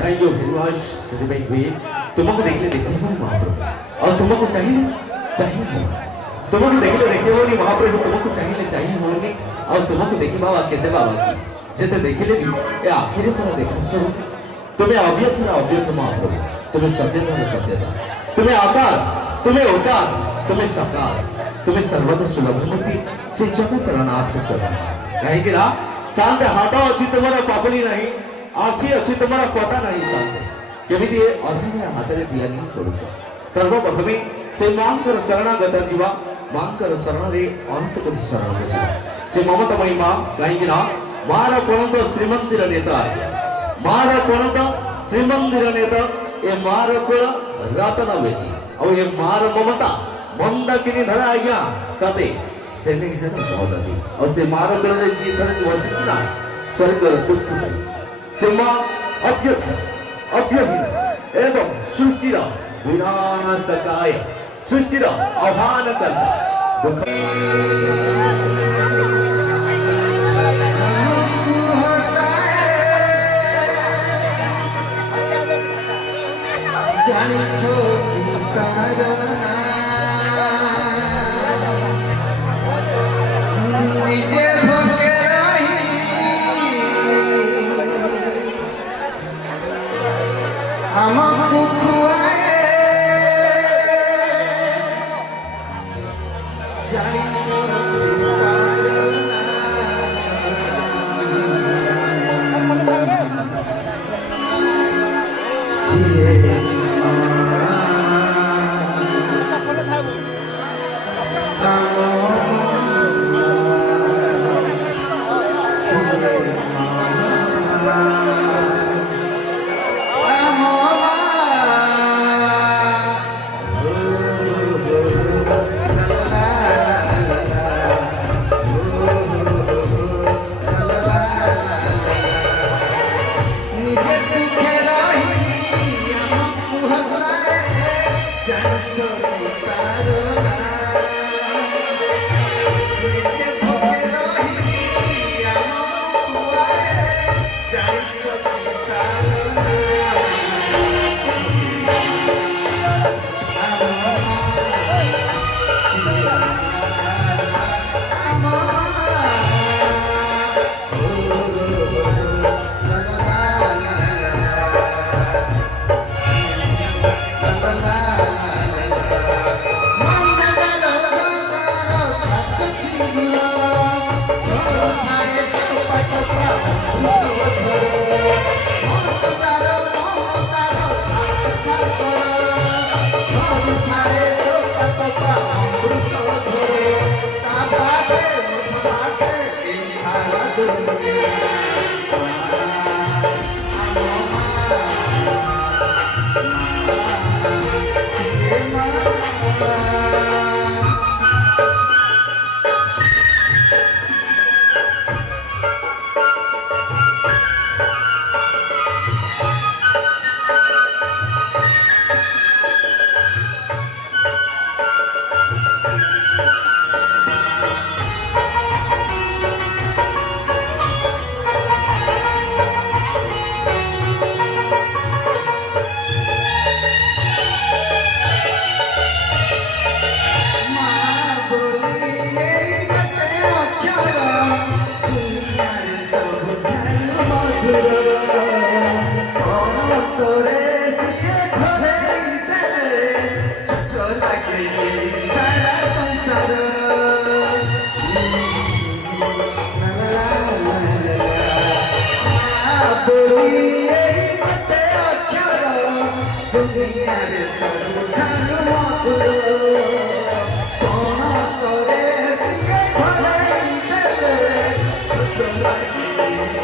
Thank you very much, Sri Queen. तुमको देखले देखे हो महाप्रभु और तुमको चाहिए हो तुमको देखले देखे हो महाप्रभु तुमको चाहिए होनी और तुमको देखी बाबा केते बाबा की जेते देखले भी ए आखिरी पर देखा सो तुम्हें अव्यथ महाप्रभु तुम्हें सत्यता तुम्हें आकार तुम्हें ओकार तुम्हें सकार तुम्हें सर्वदा सुलभ मूर्ति से जगत नाथ चरण कहीं कि ना शांत हाथ अच्छी तुम्हारा पापड़ी नहीं आखि अच्छी तुम्हारा पता नहीं शांत केमिति अधर हाथ में दिया नहीं करूछ सर्वप्रथमे से मांकर शरणागत जीवा मांकर शरण रे अनंत कोटि शरण बसिबा से ममतामयी मां कहीं ना मार कोणत श्रीमंदिर नेता मार कोणत श्रीमंदिर नेता ए मार कोण रतन वेदी और ये मार ममता मंदाकिनी धरा आज्ञा सते सेने है मोदती और से मार कोण रे जी धर वसिना स्वर्ग दुख से मां अभ्यहीन एवं सृष्टिर विनाशकाय सृष्टिर आह्वान करता दुख हमको खुआए जानी ତୋରେ ସିଏ ଘୋଡ଼େଇ ଦେଲେ ଛୋଟ ଲାଗେ ସାରା ସଂସାର ବୋଲି ଏଇ ଗୋଟେ ଅକ୍ଷର ଦୁନିଆରେ ସବୁଠାରୁ ମଧୁର କଣ କରେ ସିଏ ଘୋଡ଼େଇ ଦେଲେ ଛୋଟ ଲାଗେ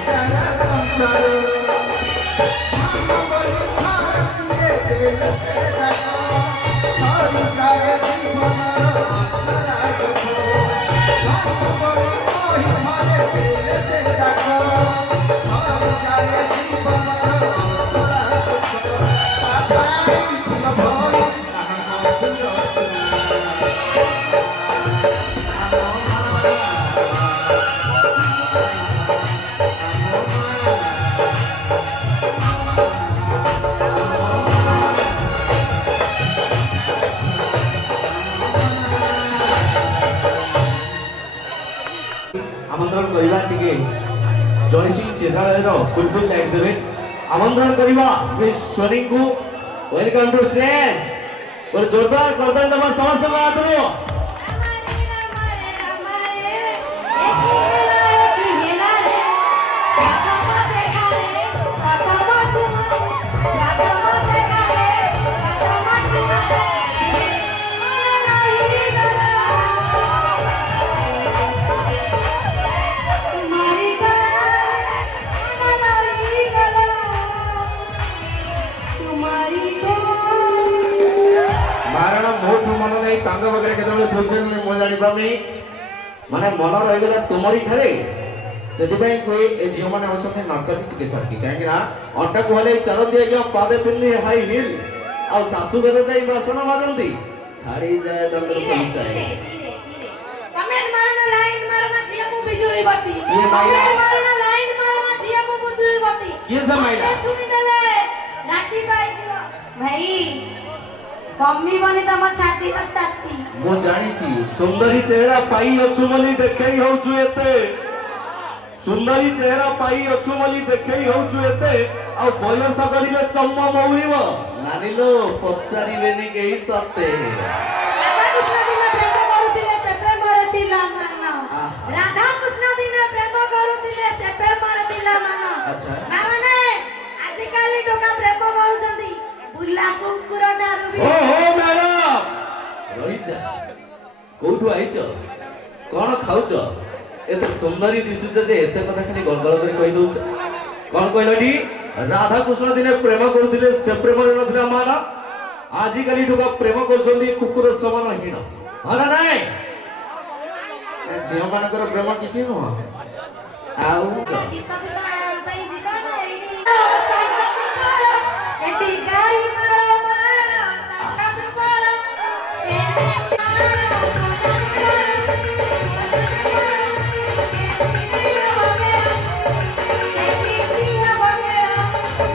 ସାରା ସଂସାର আমন্ত্রণ করিবা টিকে জয়সিং চিত্রালয়র ফুলফুল লাইট দেবে আমন্ত্রণ করিবা মিস সোনিংকু ওয়েলকাম টু স্টেজ और जोरदार करदन तमाम समस्त बातरो ମାରଣ ମୋଠୁ ମନ ନେଇ ତାଙ୍କ ପାଖରେ କେତେବେଳେ ଥୋଇଛନ୍ତି ମୁଁ ଜାଣିପାରୁନି ମାନେ ମନ ରହିଗଲା ତୁମରି ଠାରେ ସେଥିପାଇଁ କୁହେ ଏ ଝିଅମାନେ ଅଛନ୍ତି ନକଲି ଟିକେ ଛଟକି କାହିଁକି ନା ଅଣ୍ଟାକୁ ହଲେଇ ଚାଲନ୍ତି ଆଜ୍ଞା ପାଦେ ପିନ୍ଧି ହାଇ ହିଲ୍ ଆଉ ଶାଶୁ ଘରେ ଯାଇ ବାସନ মাজନ୍ତି ଛାଡ଼ି ଯାଏ ତାଙ୍କର ସଂସାର कमेंट मारना लाइन मारना जिया मु बिजुली बत्ती ये माइला कमेंट मारना लाइन मारना जिया मु बिजुली बत्ती ये सब माइला छुनी देले राती पाई जियो भाई कमी बनी तम छाती तक ताती ମୁଁ ଜାଣିଛି ସୁନ୍ଦରୀ ଚେହେରା ପାଇ ଅଛୁ ବୋଲି ଦେଖେଇ ହଉଛୁ ଏତେ ସୁନ୍ଦରୀ ଚେହେରା ପାଇ ଅଛୁ ବୋଲି ଦେଖେଇ ହଉଛୁ ଏତେ ଆଉ ବୟସ କରିଲେ ଚମ ମଉଳିବ ନାନିଲୋ ପଚାରିବେନି କେହି ତତେ राधा कृष्ण दिन प्रेम करूतिले से प्रेम रतिला मन राधा कृष्ण दिन प्रेम करूतिले से प्रेम रतिला मन अच्छा माने आजि काली टोका प्रेम करूचंदी बुला कुकुर डारू भी ओ हो ମ୍ୟାଡମ ରହିଯା କୋଉଠୁ ଆଇଛ କଣ ଖାଉଛ ଏତେ ସୁନ୍ଦରୀ ଦିଶୁଛ ଯେ ଏତେ କଥା ଖାଲି ଗଳଗଳ କରି କହିଦଉଛ କଣ କହିଲଟି ରାଧାକୃଷ୍ଣ ଦିନେ ପ୍ରେମ କରୁଥିଲେ ସେ ପ୍ରେମରେ ନଥିଲା ମାନ ଆଜିକାଲି ଟୋକା ପ୍ରେମ କରୁଛନ୍ତି କୁକୁର ସମାନ ହୀନ ହଁ ନା ନାଇଁ ଝିଅ ମାନଙ୍କର ପ୍ରେମ କିଛି ନୁହଁ ଆଉ ଗୀତ ପିଲା ପାଇଁ ଯିବା ନା ଏଠି ଗାଇ ମାର ମାର ସାଟା ପଡ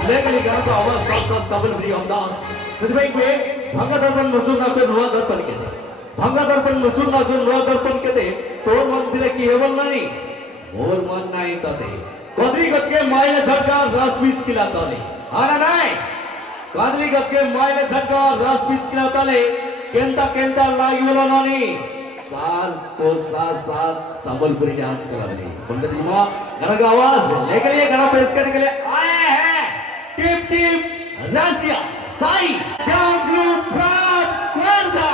लेकिन गाना का आवाज साफ साफ कबल भरी अंदाज ସେଥିପାଇଁ କୁହେ ଭଙ୍ଗା ଦର୍ପଣ ନଚୁର ନାଚ ନୂଆ ଦର୍ପଣ କେତେ ଭଙ୍ଗା ଦର୍ପଣ ନଚୁର ନାଚ ନୂଆ ଦର୍ପଣ କେତେ ତୋର ମନ ଥିଲେ কি হেবল নানি মোর মন নাই তাতে কদলি গছকে মাইলে ঝটকা রস পিচ কিলা তলে আনা নাই কদলি গছকে মাইলে ঝটকা রস পিচ কিলা তলে কেনটা কেনটা লাগিবল নানি चार को साथ साथ संबलपुरी डांस कराने पंडित जी माँ गाना का आवाज लेकर ये गाना पेश करने के लिए आए हैं टिप टिप रसिया Sai dance group from Kolkata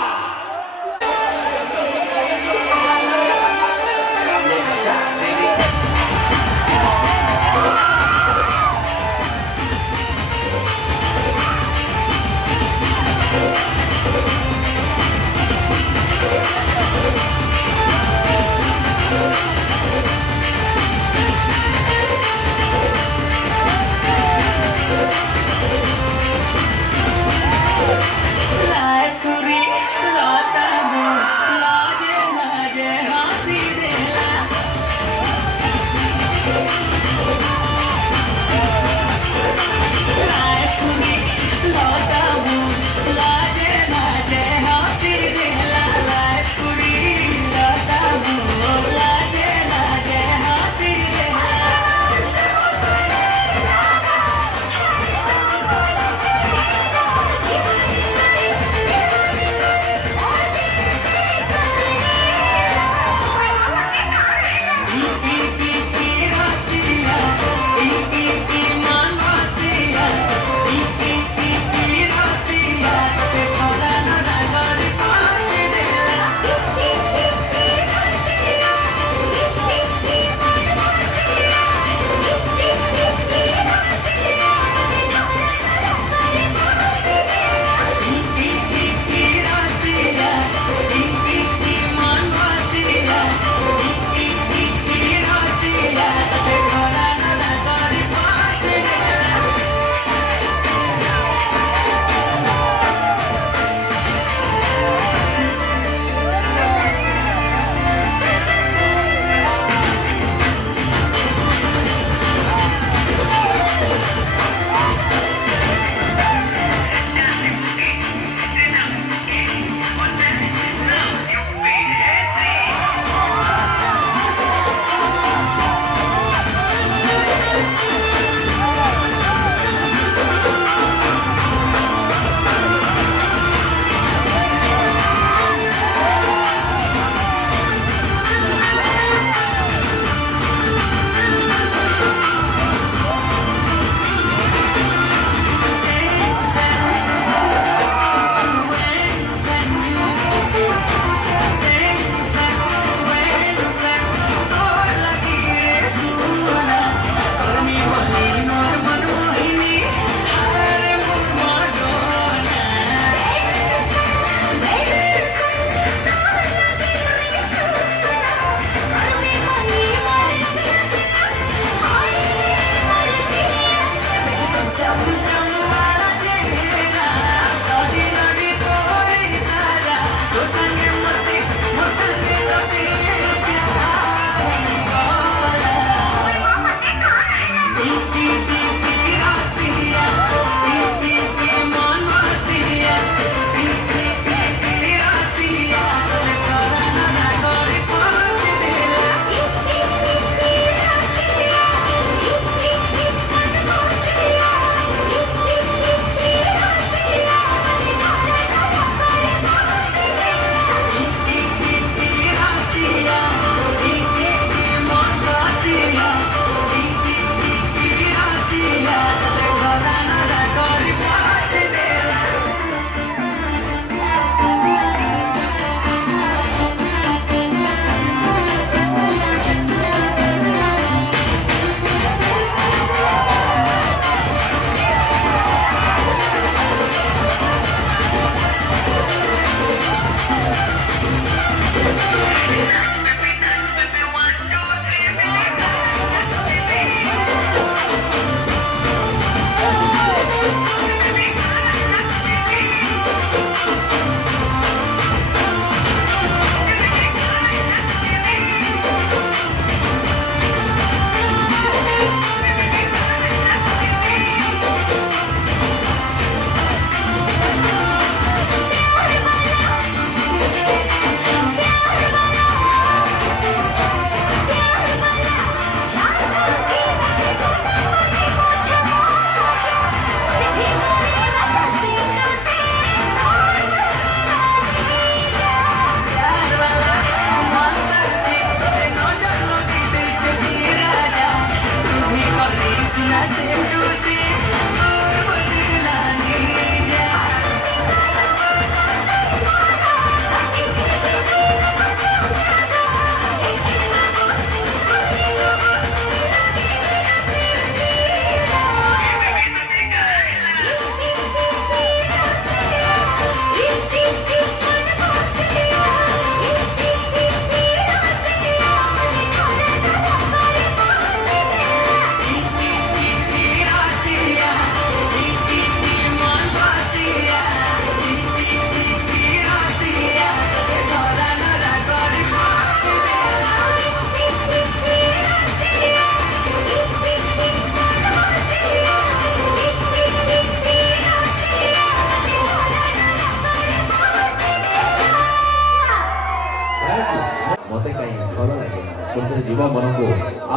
ମତେ କାହିଁ ଭଲ ଲାଗେ କିନ୍ତୁ ଯୁବମାନଙ୍କୁ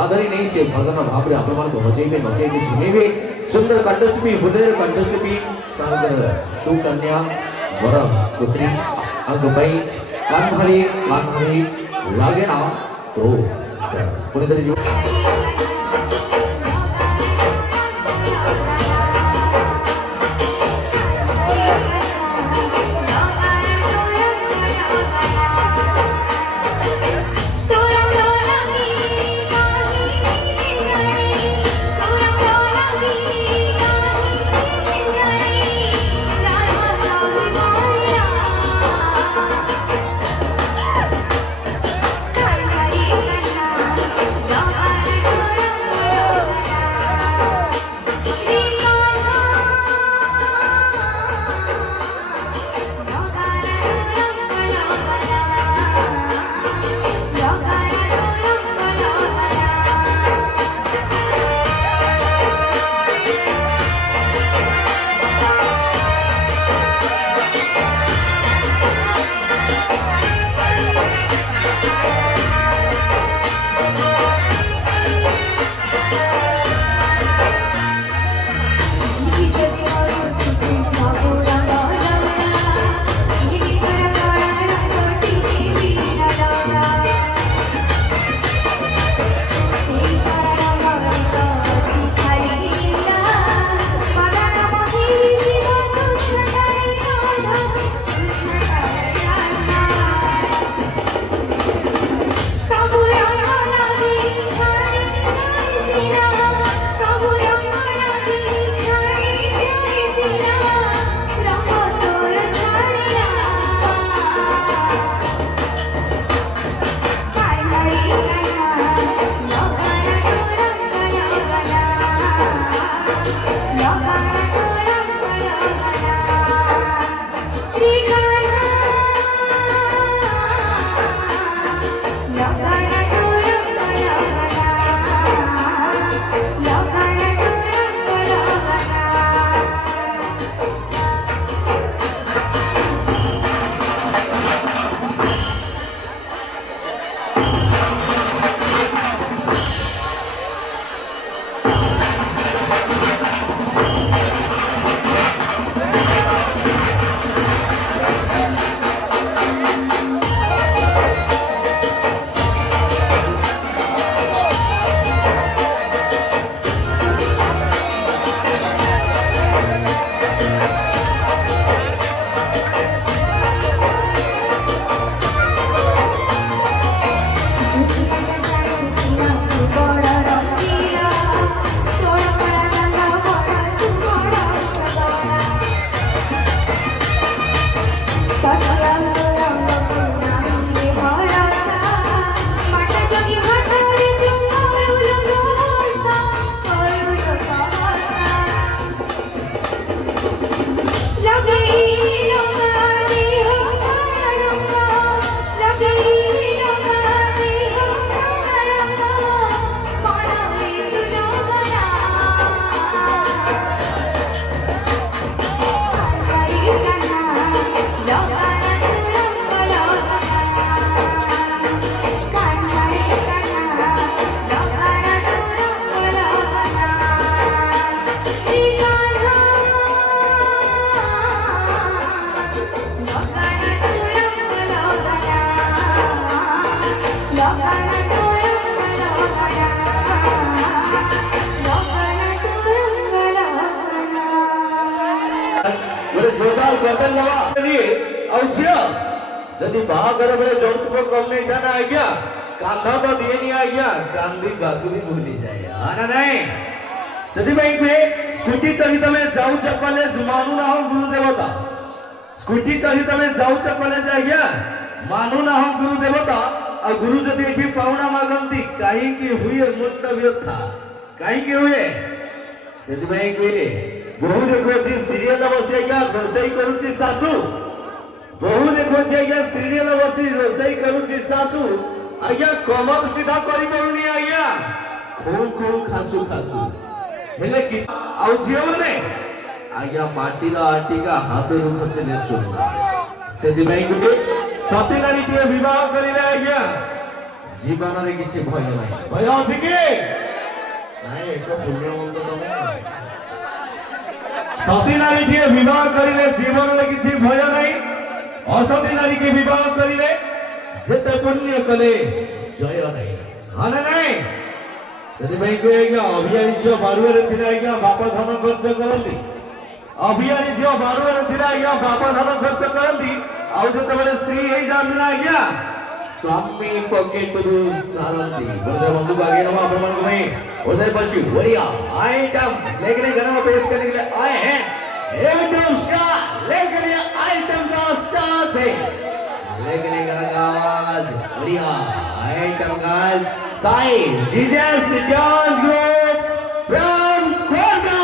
ଆଦରି ନେଇ ସେ ଭଜନ ଭାବରେ ଆପଣମାନଙ୍କୁ ବଜେଇବେ ନଚେଇବେ ଝୁମେଇବେ ସୁନ୍ଦର କଣ୍ଠଶିଳ୍ପୀ ହୃଦୟ କଣ୍ଠଶିଳ୍ପୀ ସାଙ୍ଗର ସୁକନ୍ୟା ବର ପୁତ୍ରୀ ଆଙ୍କ ପାଇଁ କାନ ଧରି ଲାଗେ ନା ତ ପୁଣି ଧରି ଯିବ फाइनाल करते लवा लिए ଆଉ ଝିଅ ଯଦି ବାହାଘର ବେଳେ ଯୌତୁକ କମ ନେଇଥାନା ଆଜ୍ଞା କାନ୍ଧ ତ ଦିଏନି ଆଜ୍ଞା କାନ୍ଦିବାକୁ ବି ଭୁଲିଯାଏ ହଁ ନା ନାଇଁ ସେଥିପାଇଁ କୁହେ ସ୍କୁଟି ଚଢି ତମେ ଯାଉଛ କଲେଜ ମାନୁନାହ ଗୁରୁ ଦେବତା ସ୍କୁଟି ଚଢି ତମେ ଯାଉଛ କଲେଜ ଆଜ୍ଞା ମାନୁନାହ ଗୁରୁ ଦେବତା ଆଉ ଗୁରୁ ଯଦି ଏଠି ପାଉଣା ମାଗନ୍ତି କାହିଁକି ହୁଏ ମୁଣ୍ଡ ବ୍ୟଥା କାହିଁକି ହୁଏ ସେଥିପାଇଁ କୁହେ ବହୁ ଦେଖୁଛି ସିରିଏଲ ବସି ଆଜ୍ଞା ରୋଷେଇ କରୁଛି ଶାଶୁ ବହୁ ଦେଖୁଛି ଆଜ୍ଞା ସିରିଏଲ ବସି ରୋଷେଇ କରୁଛି ଶାଶୁ ଆଜ୍ଞା କମର ସିଧା କରିପାରୁନି ଆଜ୍ଞା ଖୋଉ ଖୋଉ ଖାସୁ ଖାସୁ ହେଲେ କିଛି ଆଉ ଝିଅମାନେ ଆଜ୍ଞା ମାଟିର ଆଟିକା ହାତରୁ ଖସିଲେ ଚୁନ ସେଥିପାଇଁ ଗୋଟେ ସତୀ ନାରୀଟିଏ ବିବାହ କରିଲେ ଆଜ୍ଞା ଜୀବନରେ କିଛି ଭୟ ନାହିଁ ଭୟ ଅଛି କି ନାଇଁ ଏକ ପୁଣ୍ୟମନ୍ଦ ତମେ ସତୀ ନାରୀଟିଏ ବିବାହ କରିଲେ ଜୀବନରେ କିଛି ଭୟ ନାହିଁ ଅସତୀ ନାରୀକି ବିବାହ କରିଲେ ଯେତେ ପୁଣ୍ୟ କଲେ ଜୟ ନାହିଁ ହଁ ନା ନାଇଁ ସେଥିପାଇଁ କୁହେ ଆଜ୍ଞା ଅଭିୟାରୀ ଝିଅ ବାରୁଆରେ ଥିଲେ ଆଜ୍ଞା ବାପ ଧନ ଖର୍ଚ୍ଚ କରନ୍ତି ଅଭିୟାରୀ ଝିଅ ବାରୁଆରେ ଥିଲେ ଆଜ୍ଞା ବାପ ଧନ ଖର୍ଚ୍ଚ କରନ୍ତି ଆଉ ଯେତେବେଳେ ସ୍ତ୍ରୀ ହେଇଯାନ୍ତି ନା ଆଜ୍ଞା ସ୍ୱାମୀ ପକେଟରୁ ସାରନ୍ତି ବୋଧେ ବନ୍ଧୁକୁ ଆଗେଇ ନେବା ଆପଣମାନଙ୍କ ପାଇଁ उधर बसी बढ़िया आइटम लेकर घर में पेश करने के लिए आए हैं एकदम स्टार लेकर आइटम का स्टार थे लेकर आज बढ़िया आइटम का Sai Jesus dance group from Kolkata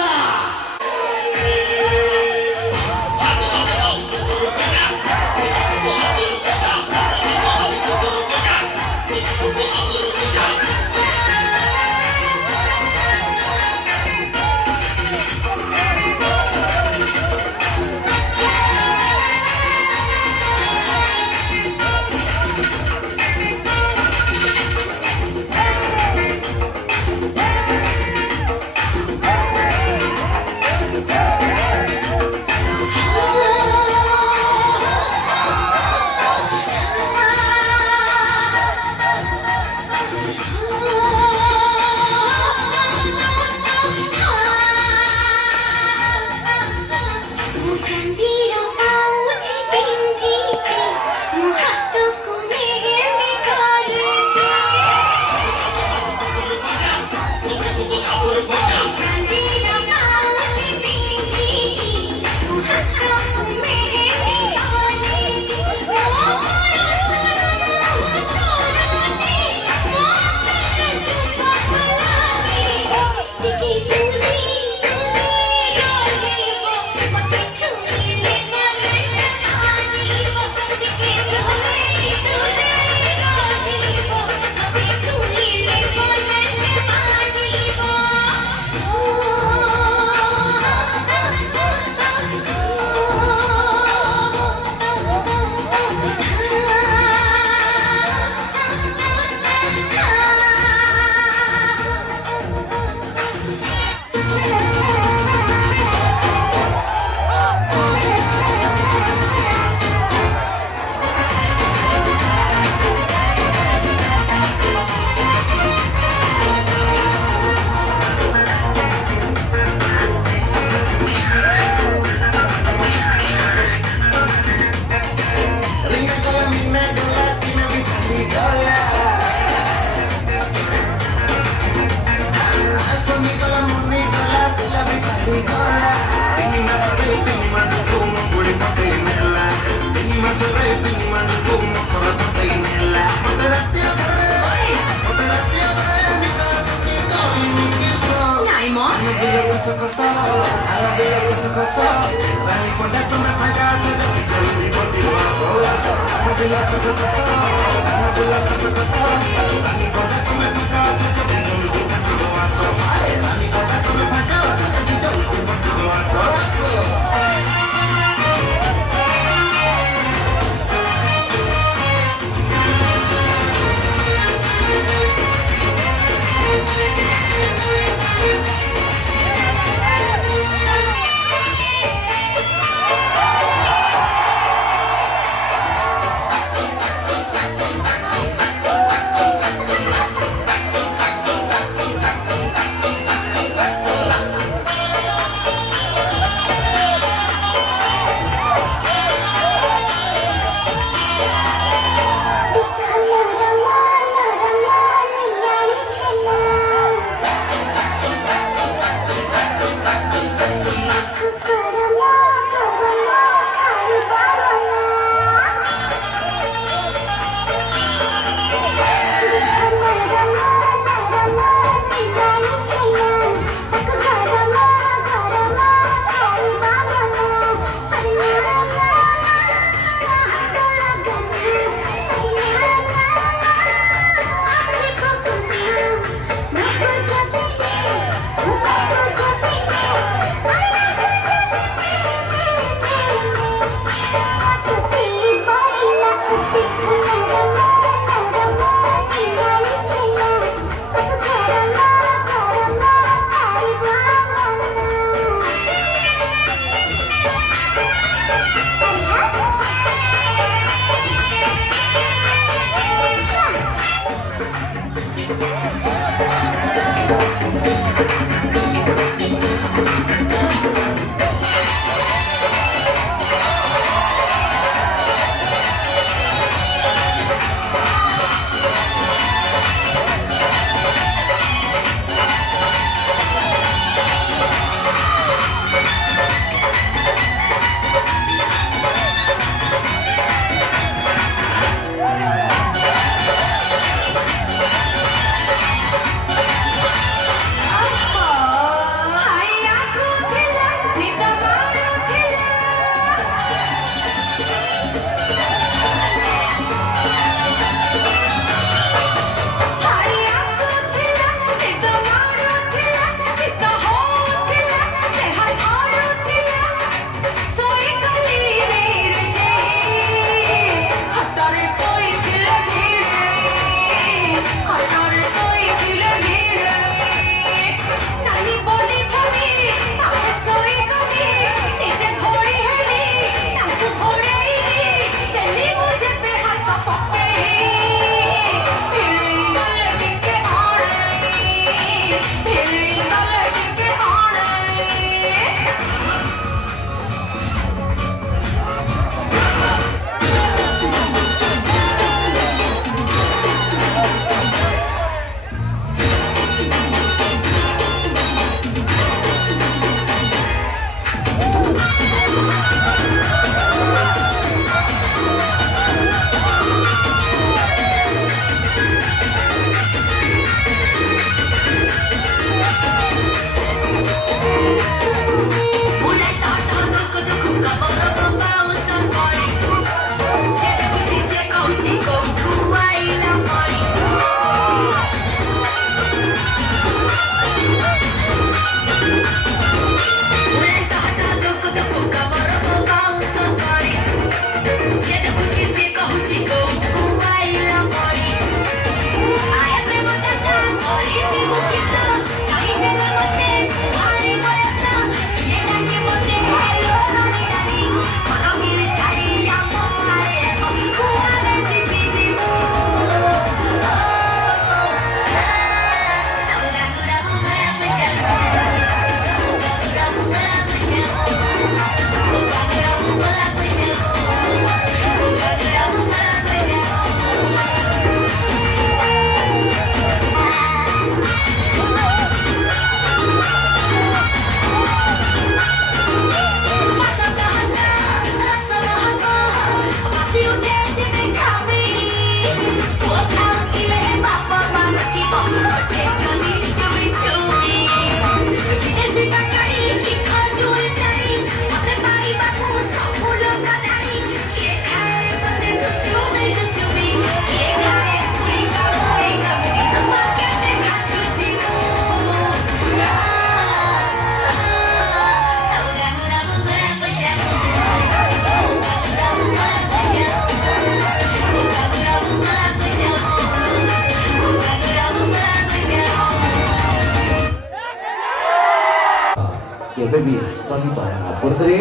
କେବେ ବି ସହିପାରେ ନା ପ୍ରକୃତରେ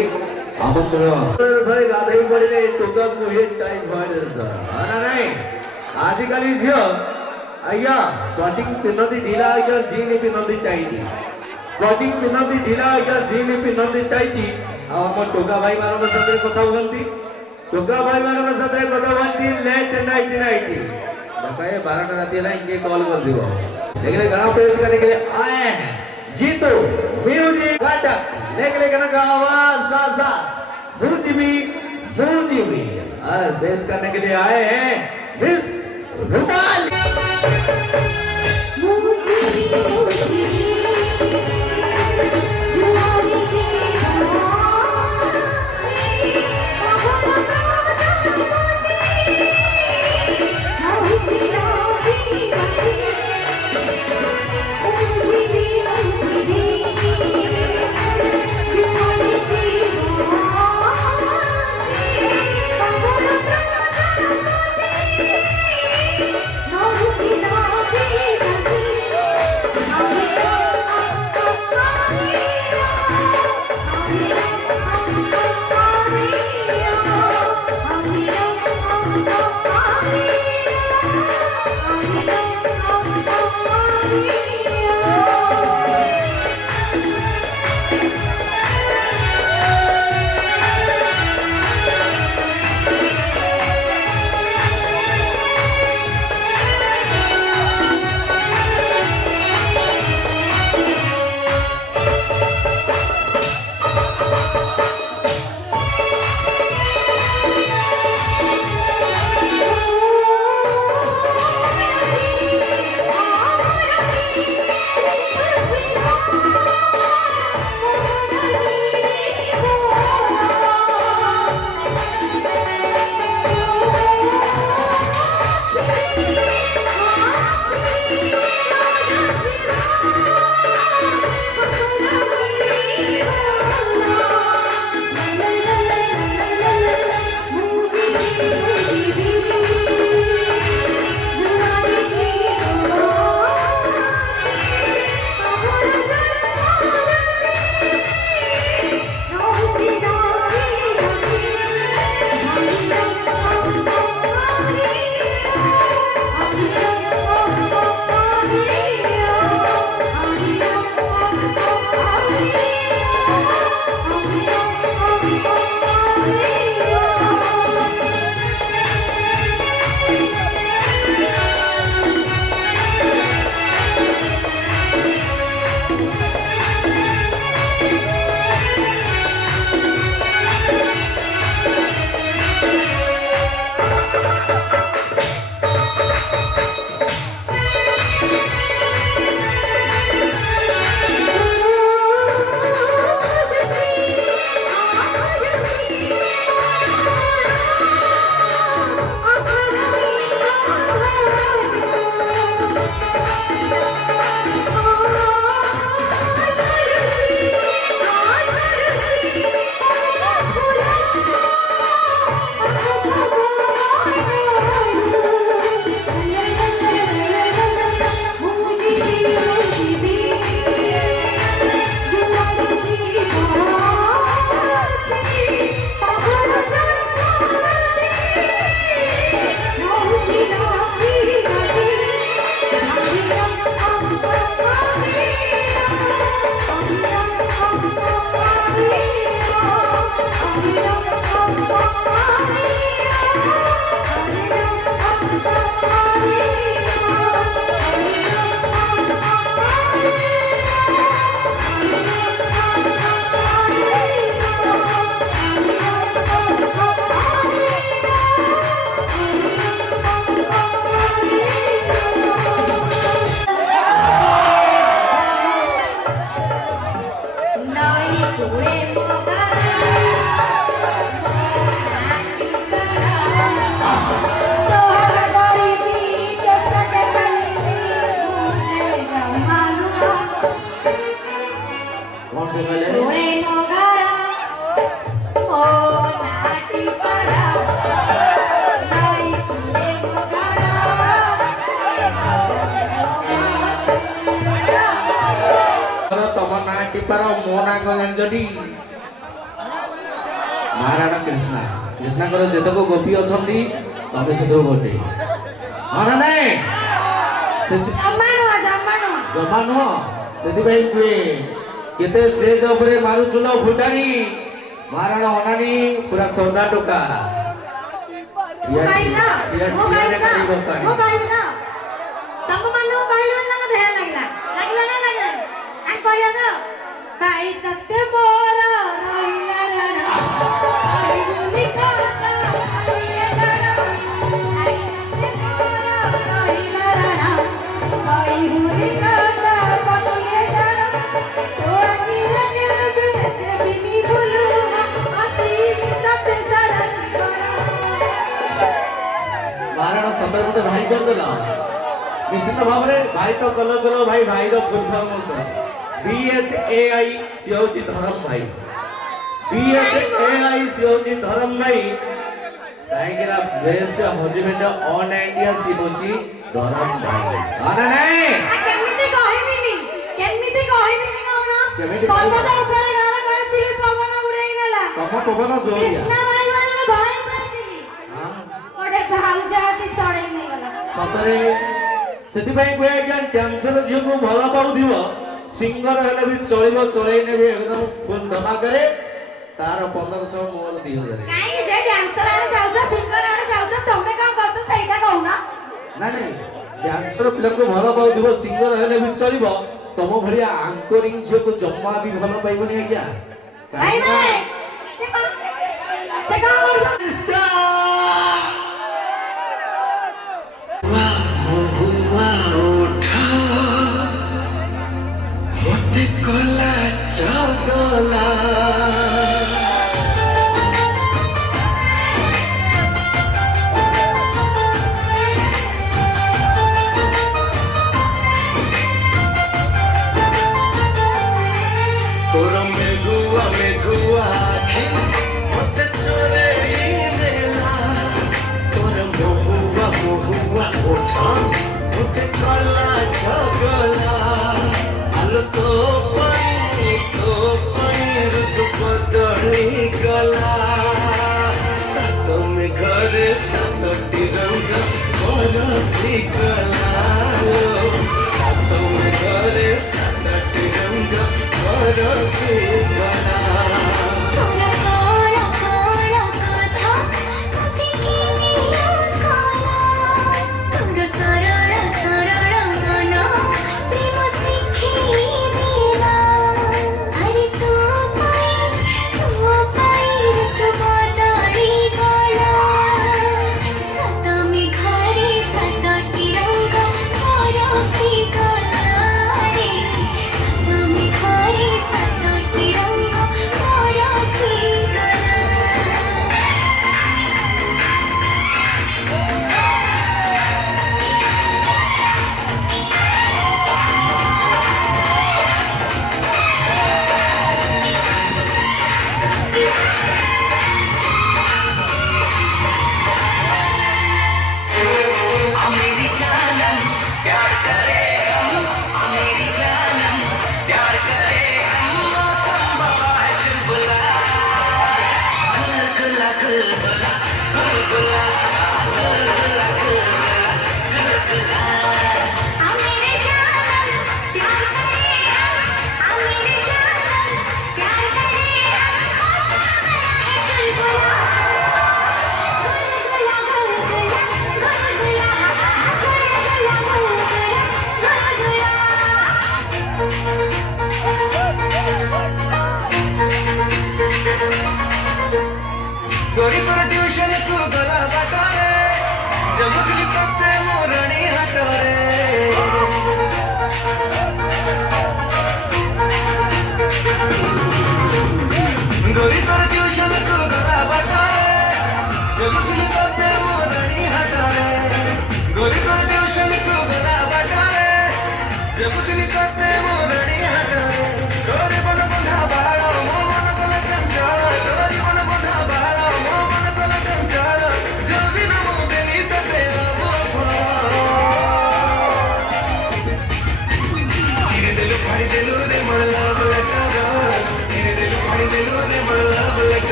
ଆମର ଭାଇ ଗାଧେଇ ପଡ଼ିଲେ ଟୋକାକୁ ହିଁ ଟାଇମ୍ ନା ନାଇଁ ଆଜିକାଲି ଝିଅ ଆଜ୍ଞା ସ୍ପଟିଂ ପିନ୍ଧନ୍ତି ଢିଲା ଆଜ୍ଞା ଜିନ୍ ପିନ୍ଧନ୍ତି ଟାଇଟ୍ ସ୍ପଟିଂ ପିନ୍ଧନ୍ତି ଢିଲା ଆଜ୍ଞା ଜିନ୍ ପିନ୍ଧନ୍ତି ଟାଇଟ୍ ଆଉ ଆମ ଟୋକା ଭାଇମାନଙ୍କ ସାଥିରେ କଥା ହୁଅନ୍ତି ଟୋକା ଭାଇମାନଙ୍କ ସାଥିରେ କଥା ହୁଅନ୍ତି ଲେଟ୍ ନାଇଟ୍ ଦେଖାଏ 12ଟା ରାତି ହେଲା କିଏ କଲ୍ କରିଦିବ लेकिन गाँव प्रवेश करने के लिए आए हैं जीतो म्यूजिक गाटा लेकिन गाना का आवाज साथ साथ मुझी भी और पेश करने के लिए आए हैं मिस रूपाली टीपार मो ना कौन जानछटी महाराणा कृष्णा कृष्णाकर जेतक गोपी अछंती तमे से गोटे हाँ ना नहीं जमा नुह से केते स्टेज उपरे मारुचुल फुटानी महाराणा अनानी पूरा खोर्धा टोका महाराणा संदर्भ तो भाई कर देला निश्चित भाव में भाई तो कल कल भाई भाई तो फुल फॉर्म सुन BHAI से होची धर्म भाई BHAI से होची धर्म भाई काहेकि ना बेस्ट हजबैंड ऑन इंडिया से होची धर्म भाई आना नहीं केमिति कहबिनी कहना पर्वत ऊपर गाला करतिली पवन उड़ेई नेला कम पवन जोरिया कृष्णा भाई वाला भाई पाइली ओडे भालजा आसी छड़ेई नै गला सतरे सेति भाई कोइ आज्ञा कैंसर जियो को भला पाउ दिबो सिंगर हेले भी चलिबो चलेई नेबे एकदम फुल धमाके तार 1500 मोर 2000 काई जे डांसर आड़े जाउछ सिंगर आड़े जाउछ तमे का करछ सेटा कहूना नहीं डांसर प्लेयर को भला पाउ दिबो सिंगर हेले भी चलिबो तम भलिया एंकरिंग जियो को जम्मा भी भला पाइबनी आज्ञा भाई भाई से का करछ तोर मेघुआ मेघुआ आखि मते चोरेई नेला तोर महुआ महुआ ओठा मते कला झगला आलो तो पाई ऋतु बदली गला सात में घरे सातटी रंग बरसी गला सात में घरे सातटी रंग बरसी गला तोरा काला काला कथा मते किनिया काला तोरा सरळ सरळ मन प्रेम सिखी दिला अरे तू पाई ऋतु बदली गला सत में घरे सातटी रंग बरसी गला रे सत में घरे सातटी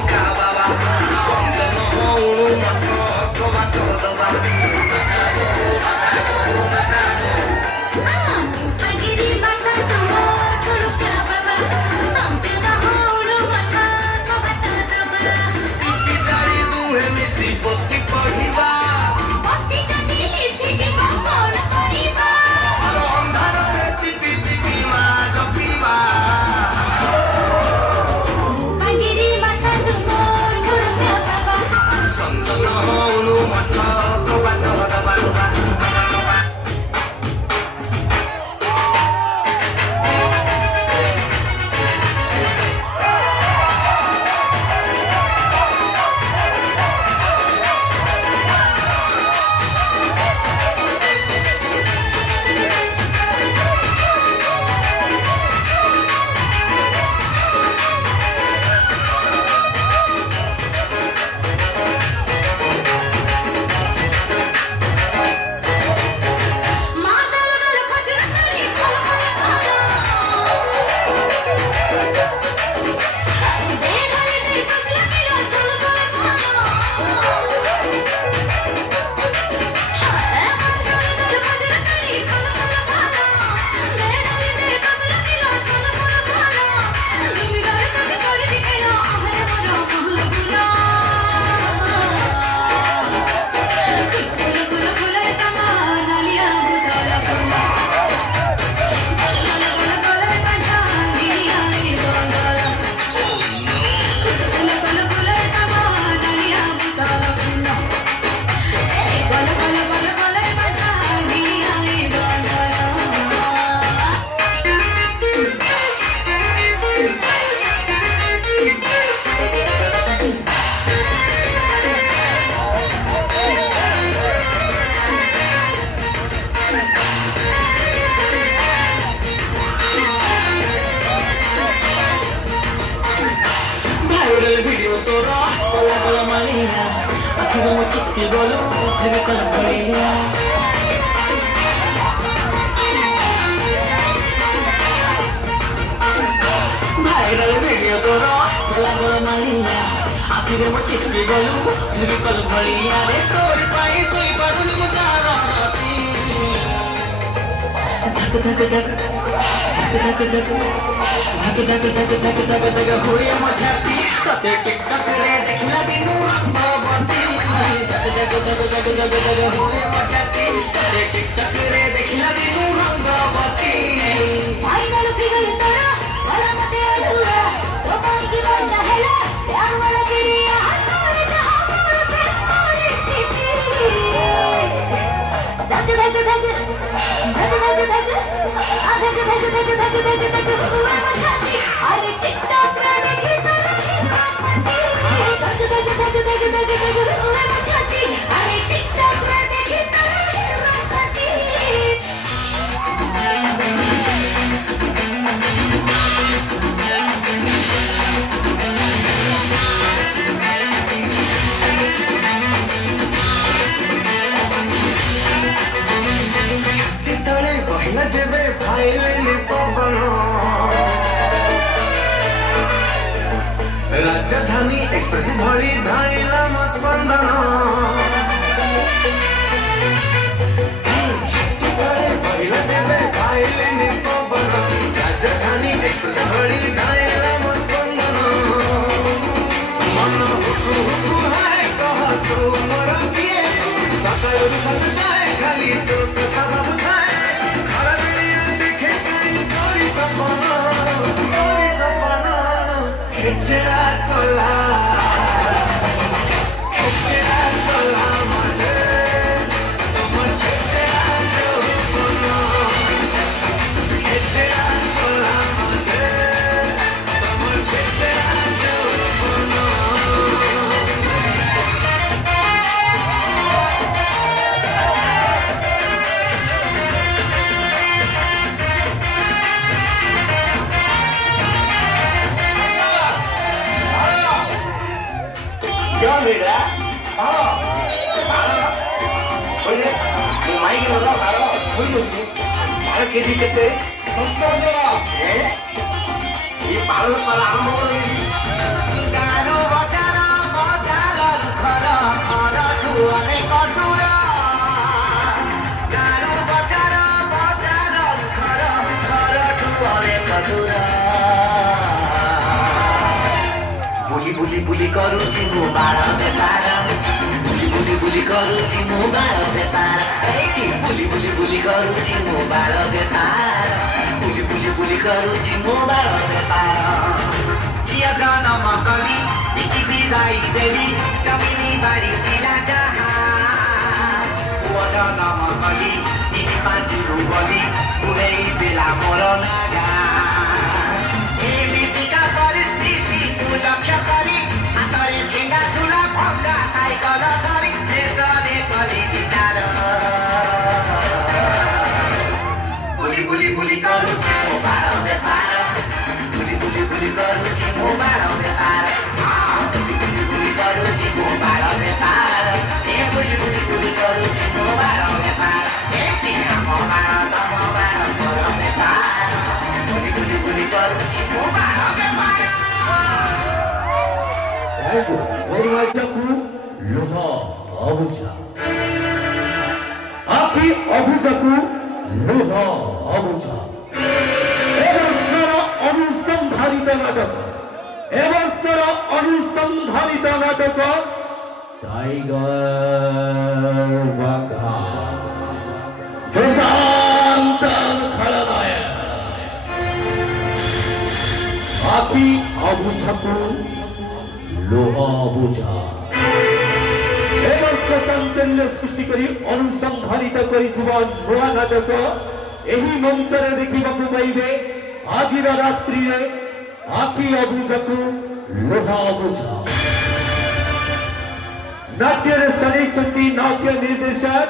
हुनुका बाबा सम्झन हुनु मनको बाटो दबा ভিডিও তোরা গলা গলা মালিয়া আখি মো চিটকি গলু প্রেমে কল ভরিয়া ভাইরাল ভিডিও তোরা গলা গলা মালিয়া আখি মো চিটকি গলু প্রেমে কল ভরিয়া রে তোর পাই সই পারুনি মো সারা রাতি ধক ধক ধক धक धक धक धक धक धक धक धक हुए मछाती तते टिकटक रे देखला दिनु भवती धक धक धक धक धक धक हुए मछाती तते टिकटक रे देखला दिनु भवती फाइनल फिगर तोरा वाला मते अधूरा तो पाई की बात है प्यार वाला गिरिया हमारे जहां मोर से मोर स्थिति धक धक धक धक धक धक अरे टिकटॉक रे देखी तो अरे टिकटॉक रे देखी तो तले बहिला जेबे भाइले पवन राजधानी एक्सप्रेस भली धाइला मस्पंदन तले बहिला जेबे भाइले पवन राजधानी एक्सप्रेस भली धाइला मस्पंदन मन हुकु हुकु है कह तू मोर पिए सकाळ सक जाए खाली तो कथा बुझाए खेचड़ा कोला मने तुम खेचड़ा जो बनो खेचड़ा कोला मने तुम खेचड़ा जो बनो क्या मेरा हाँ बोलिए माइक लगा मारो बोलिए मारो केजी कितने 200 ये पालन पर आरंभ करेंगे गानो बजा बुली करुची मो बाळ बेपार बुली बुली करुची मो बाळ बेपार एटी बुली बुली करुची मो बाळ बेपार बुली बुली करुची मो बाळ बेपार जिया जन्म कली निकी बिदाई देवी जमिनी बारी तिला जहान ओ जन्म कली निकी पाँचुरु गली कुनै बेला मरना एमितिका परिस्थिति लक्ष्य गरी हातले झिङ्गा झुला भङ्गा साइकल गरी जेसले पनि विचार बुली बुली बुली करुची मो बाळ बेपार बुली बुली करुची मो बाळ बेपार बुली बुली करुची मो बाळ बेपार ए बुली बुली करुची मो बाळ बेपार ए तिहा मो बाळ तम बाळ मोर बेपार बुली बुली करुची मो बाळ बेपार परिवारକୁ ଲୁହ ଅବୁଝା ଆଖି ଅବୁଝାକୁ ଲୁହ ଅବୁଝା ଏ ବର୍ଷର ଅନୁସନ୍ଧାନିତ ନାଟକ ଟାଇଗର ବାଘା ଦୁର୍ଦାନ୍ତ ଖଳନାୟକ ଆଖି ଅବୁଝାକୁ लोह बुझा चांचल्य सृष्टि कर अनुसंधानित नुआ नाटक यही मंच देखा पाइबे आज रात्रि आखि अबुझा को लोह बुझा नाट्य सजाई नाट्य निर्देशक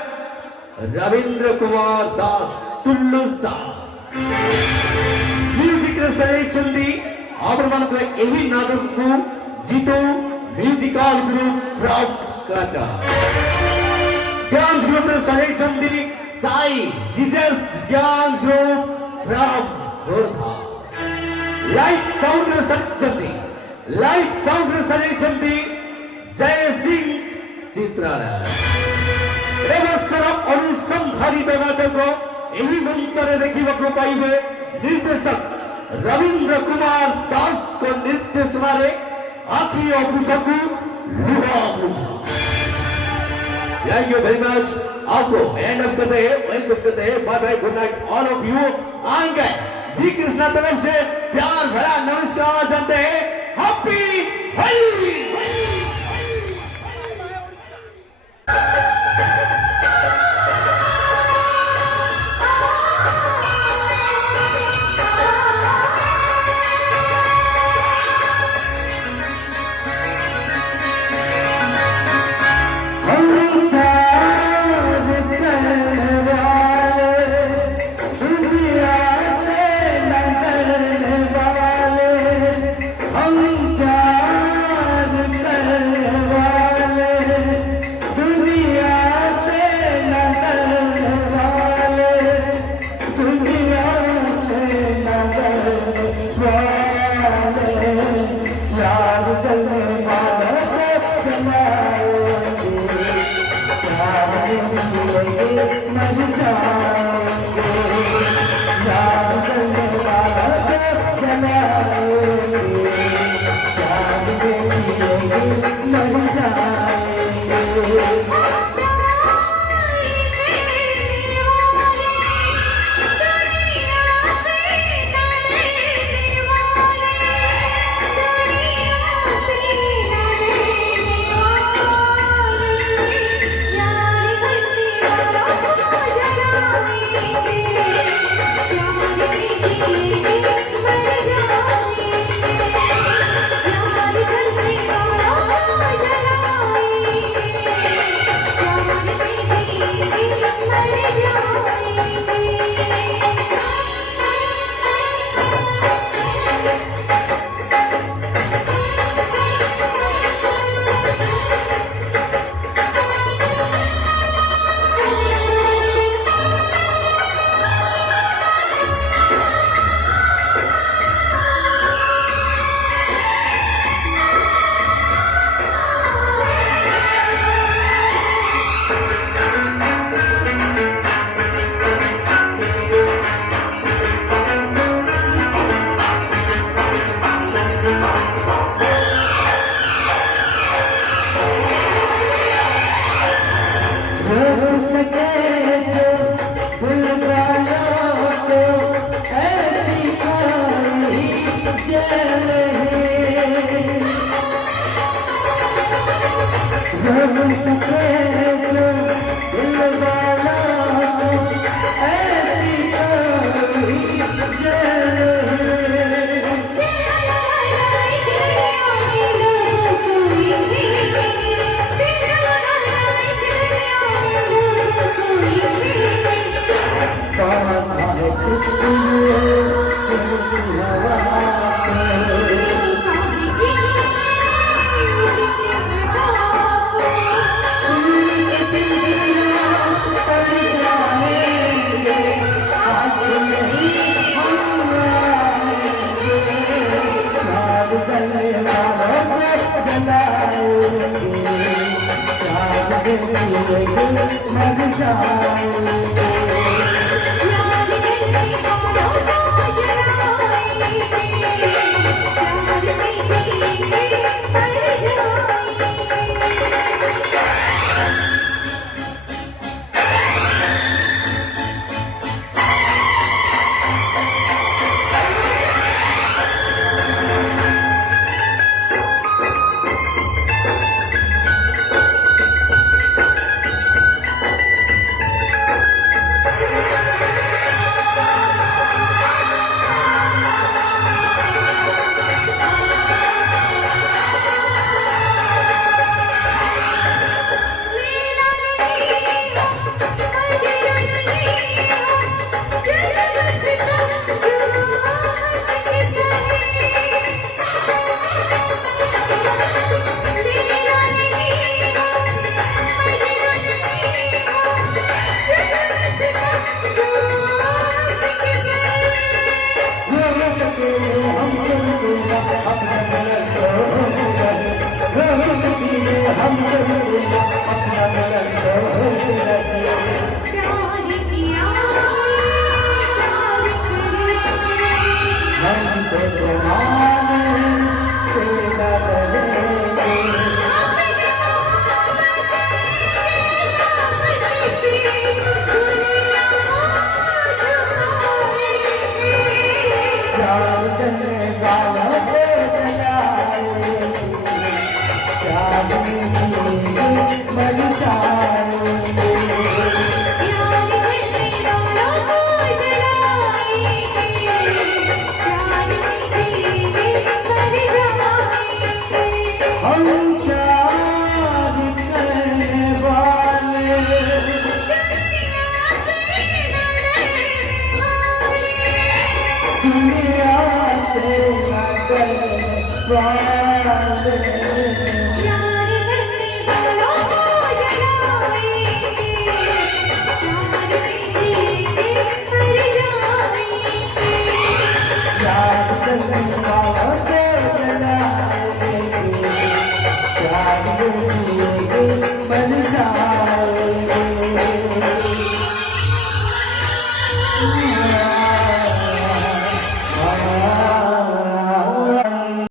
रवींद्र कुमार दास टुल्लु म्यूजिक सजाई आपण यही नाटक को जीतो म्यूजिकल ग्रुप फ्रॉम काटा डांस ग्रुप सजाई Sai Jesus dance group from Khordha light sound सजाई जय सिंह चित्रालय अनुसंधानित नाटक यही मंच देखा पाइबे निर्देशक रवींद्र कुमार दास को निर्देशन आखि अबुझा को लुह अबुझा। Thank you very much. आपको एंड अप करते हैं, वेलकम करते हैं। Bye bye, good night all of you. आएंगे जी कृष्णा तरफ से प्यार भरा नमस्कार जानते हैं। हैप्पी होली। हम सके जो दिल वाला हो ऐसी कोई जल मर जाए Thank you.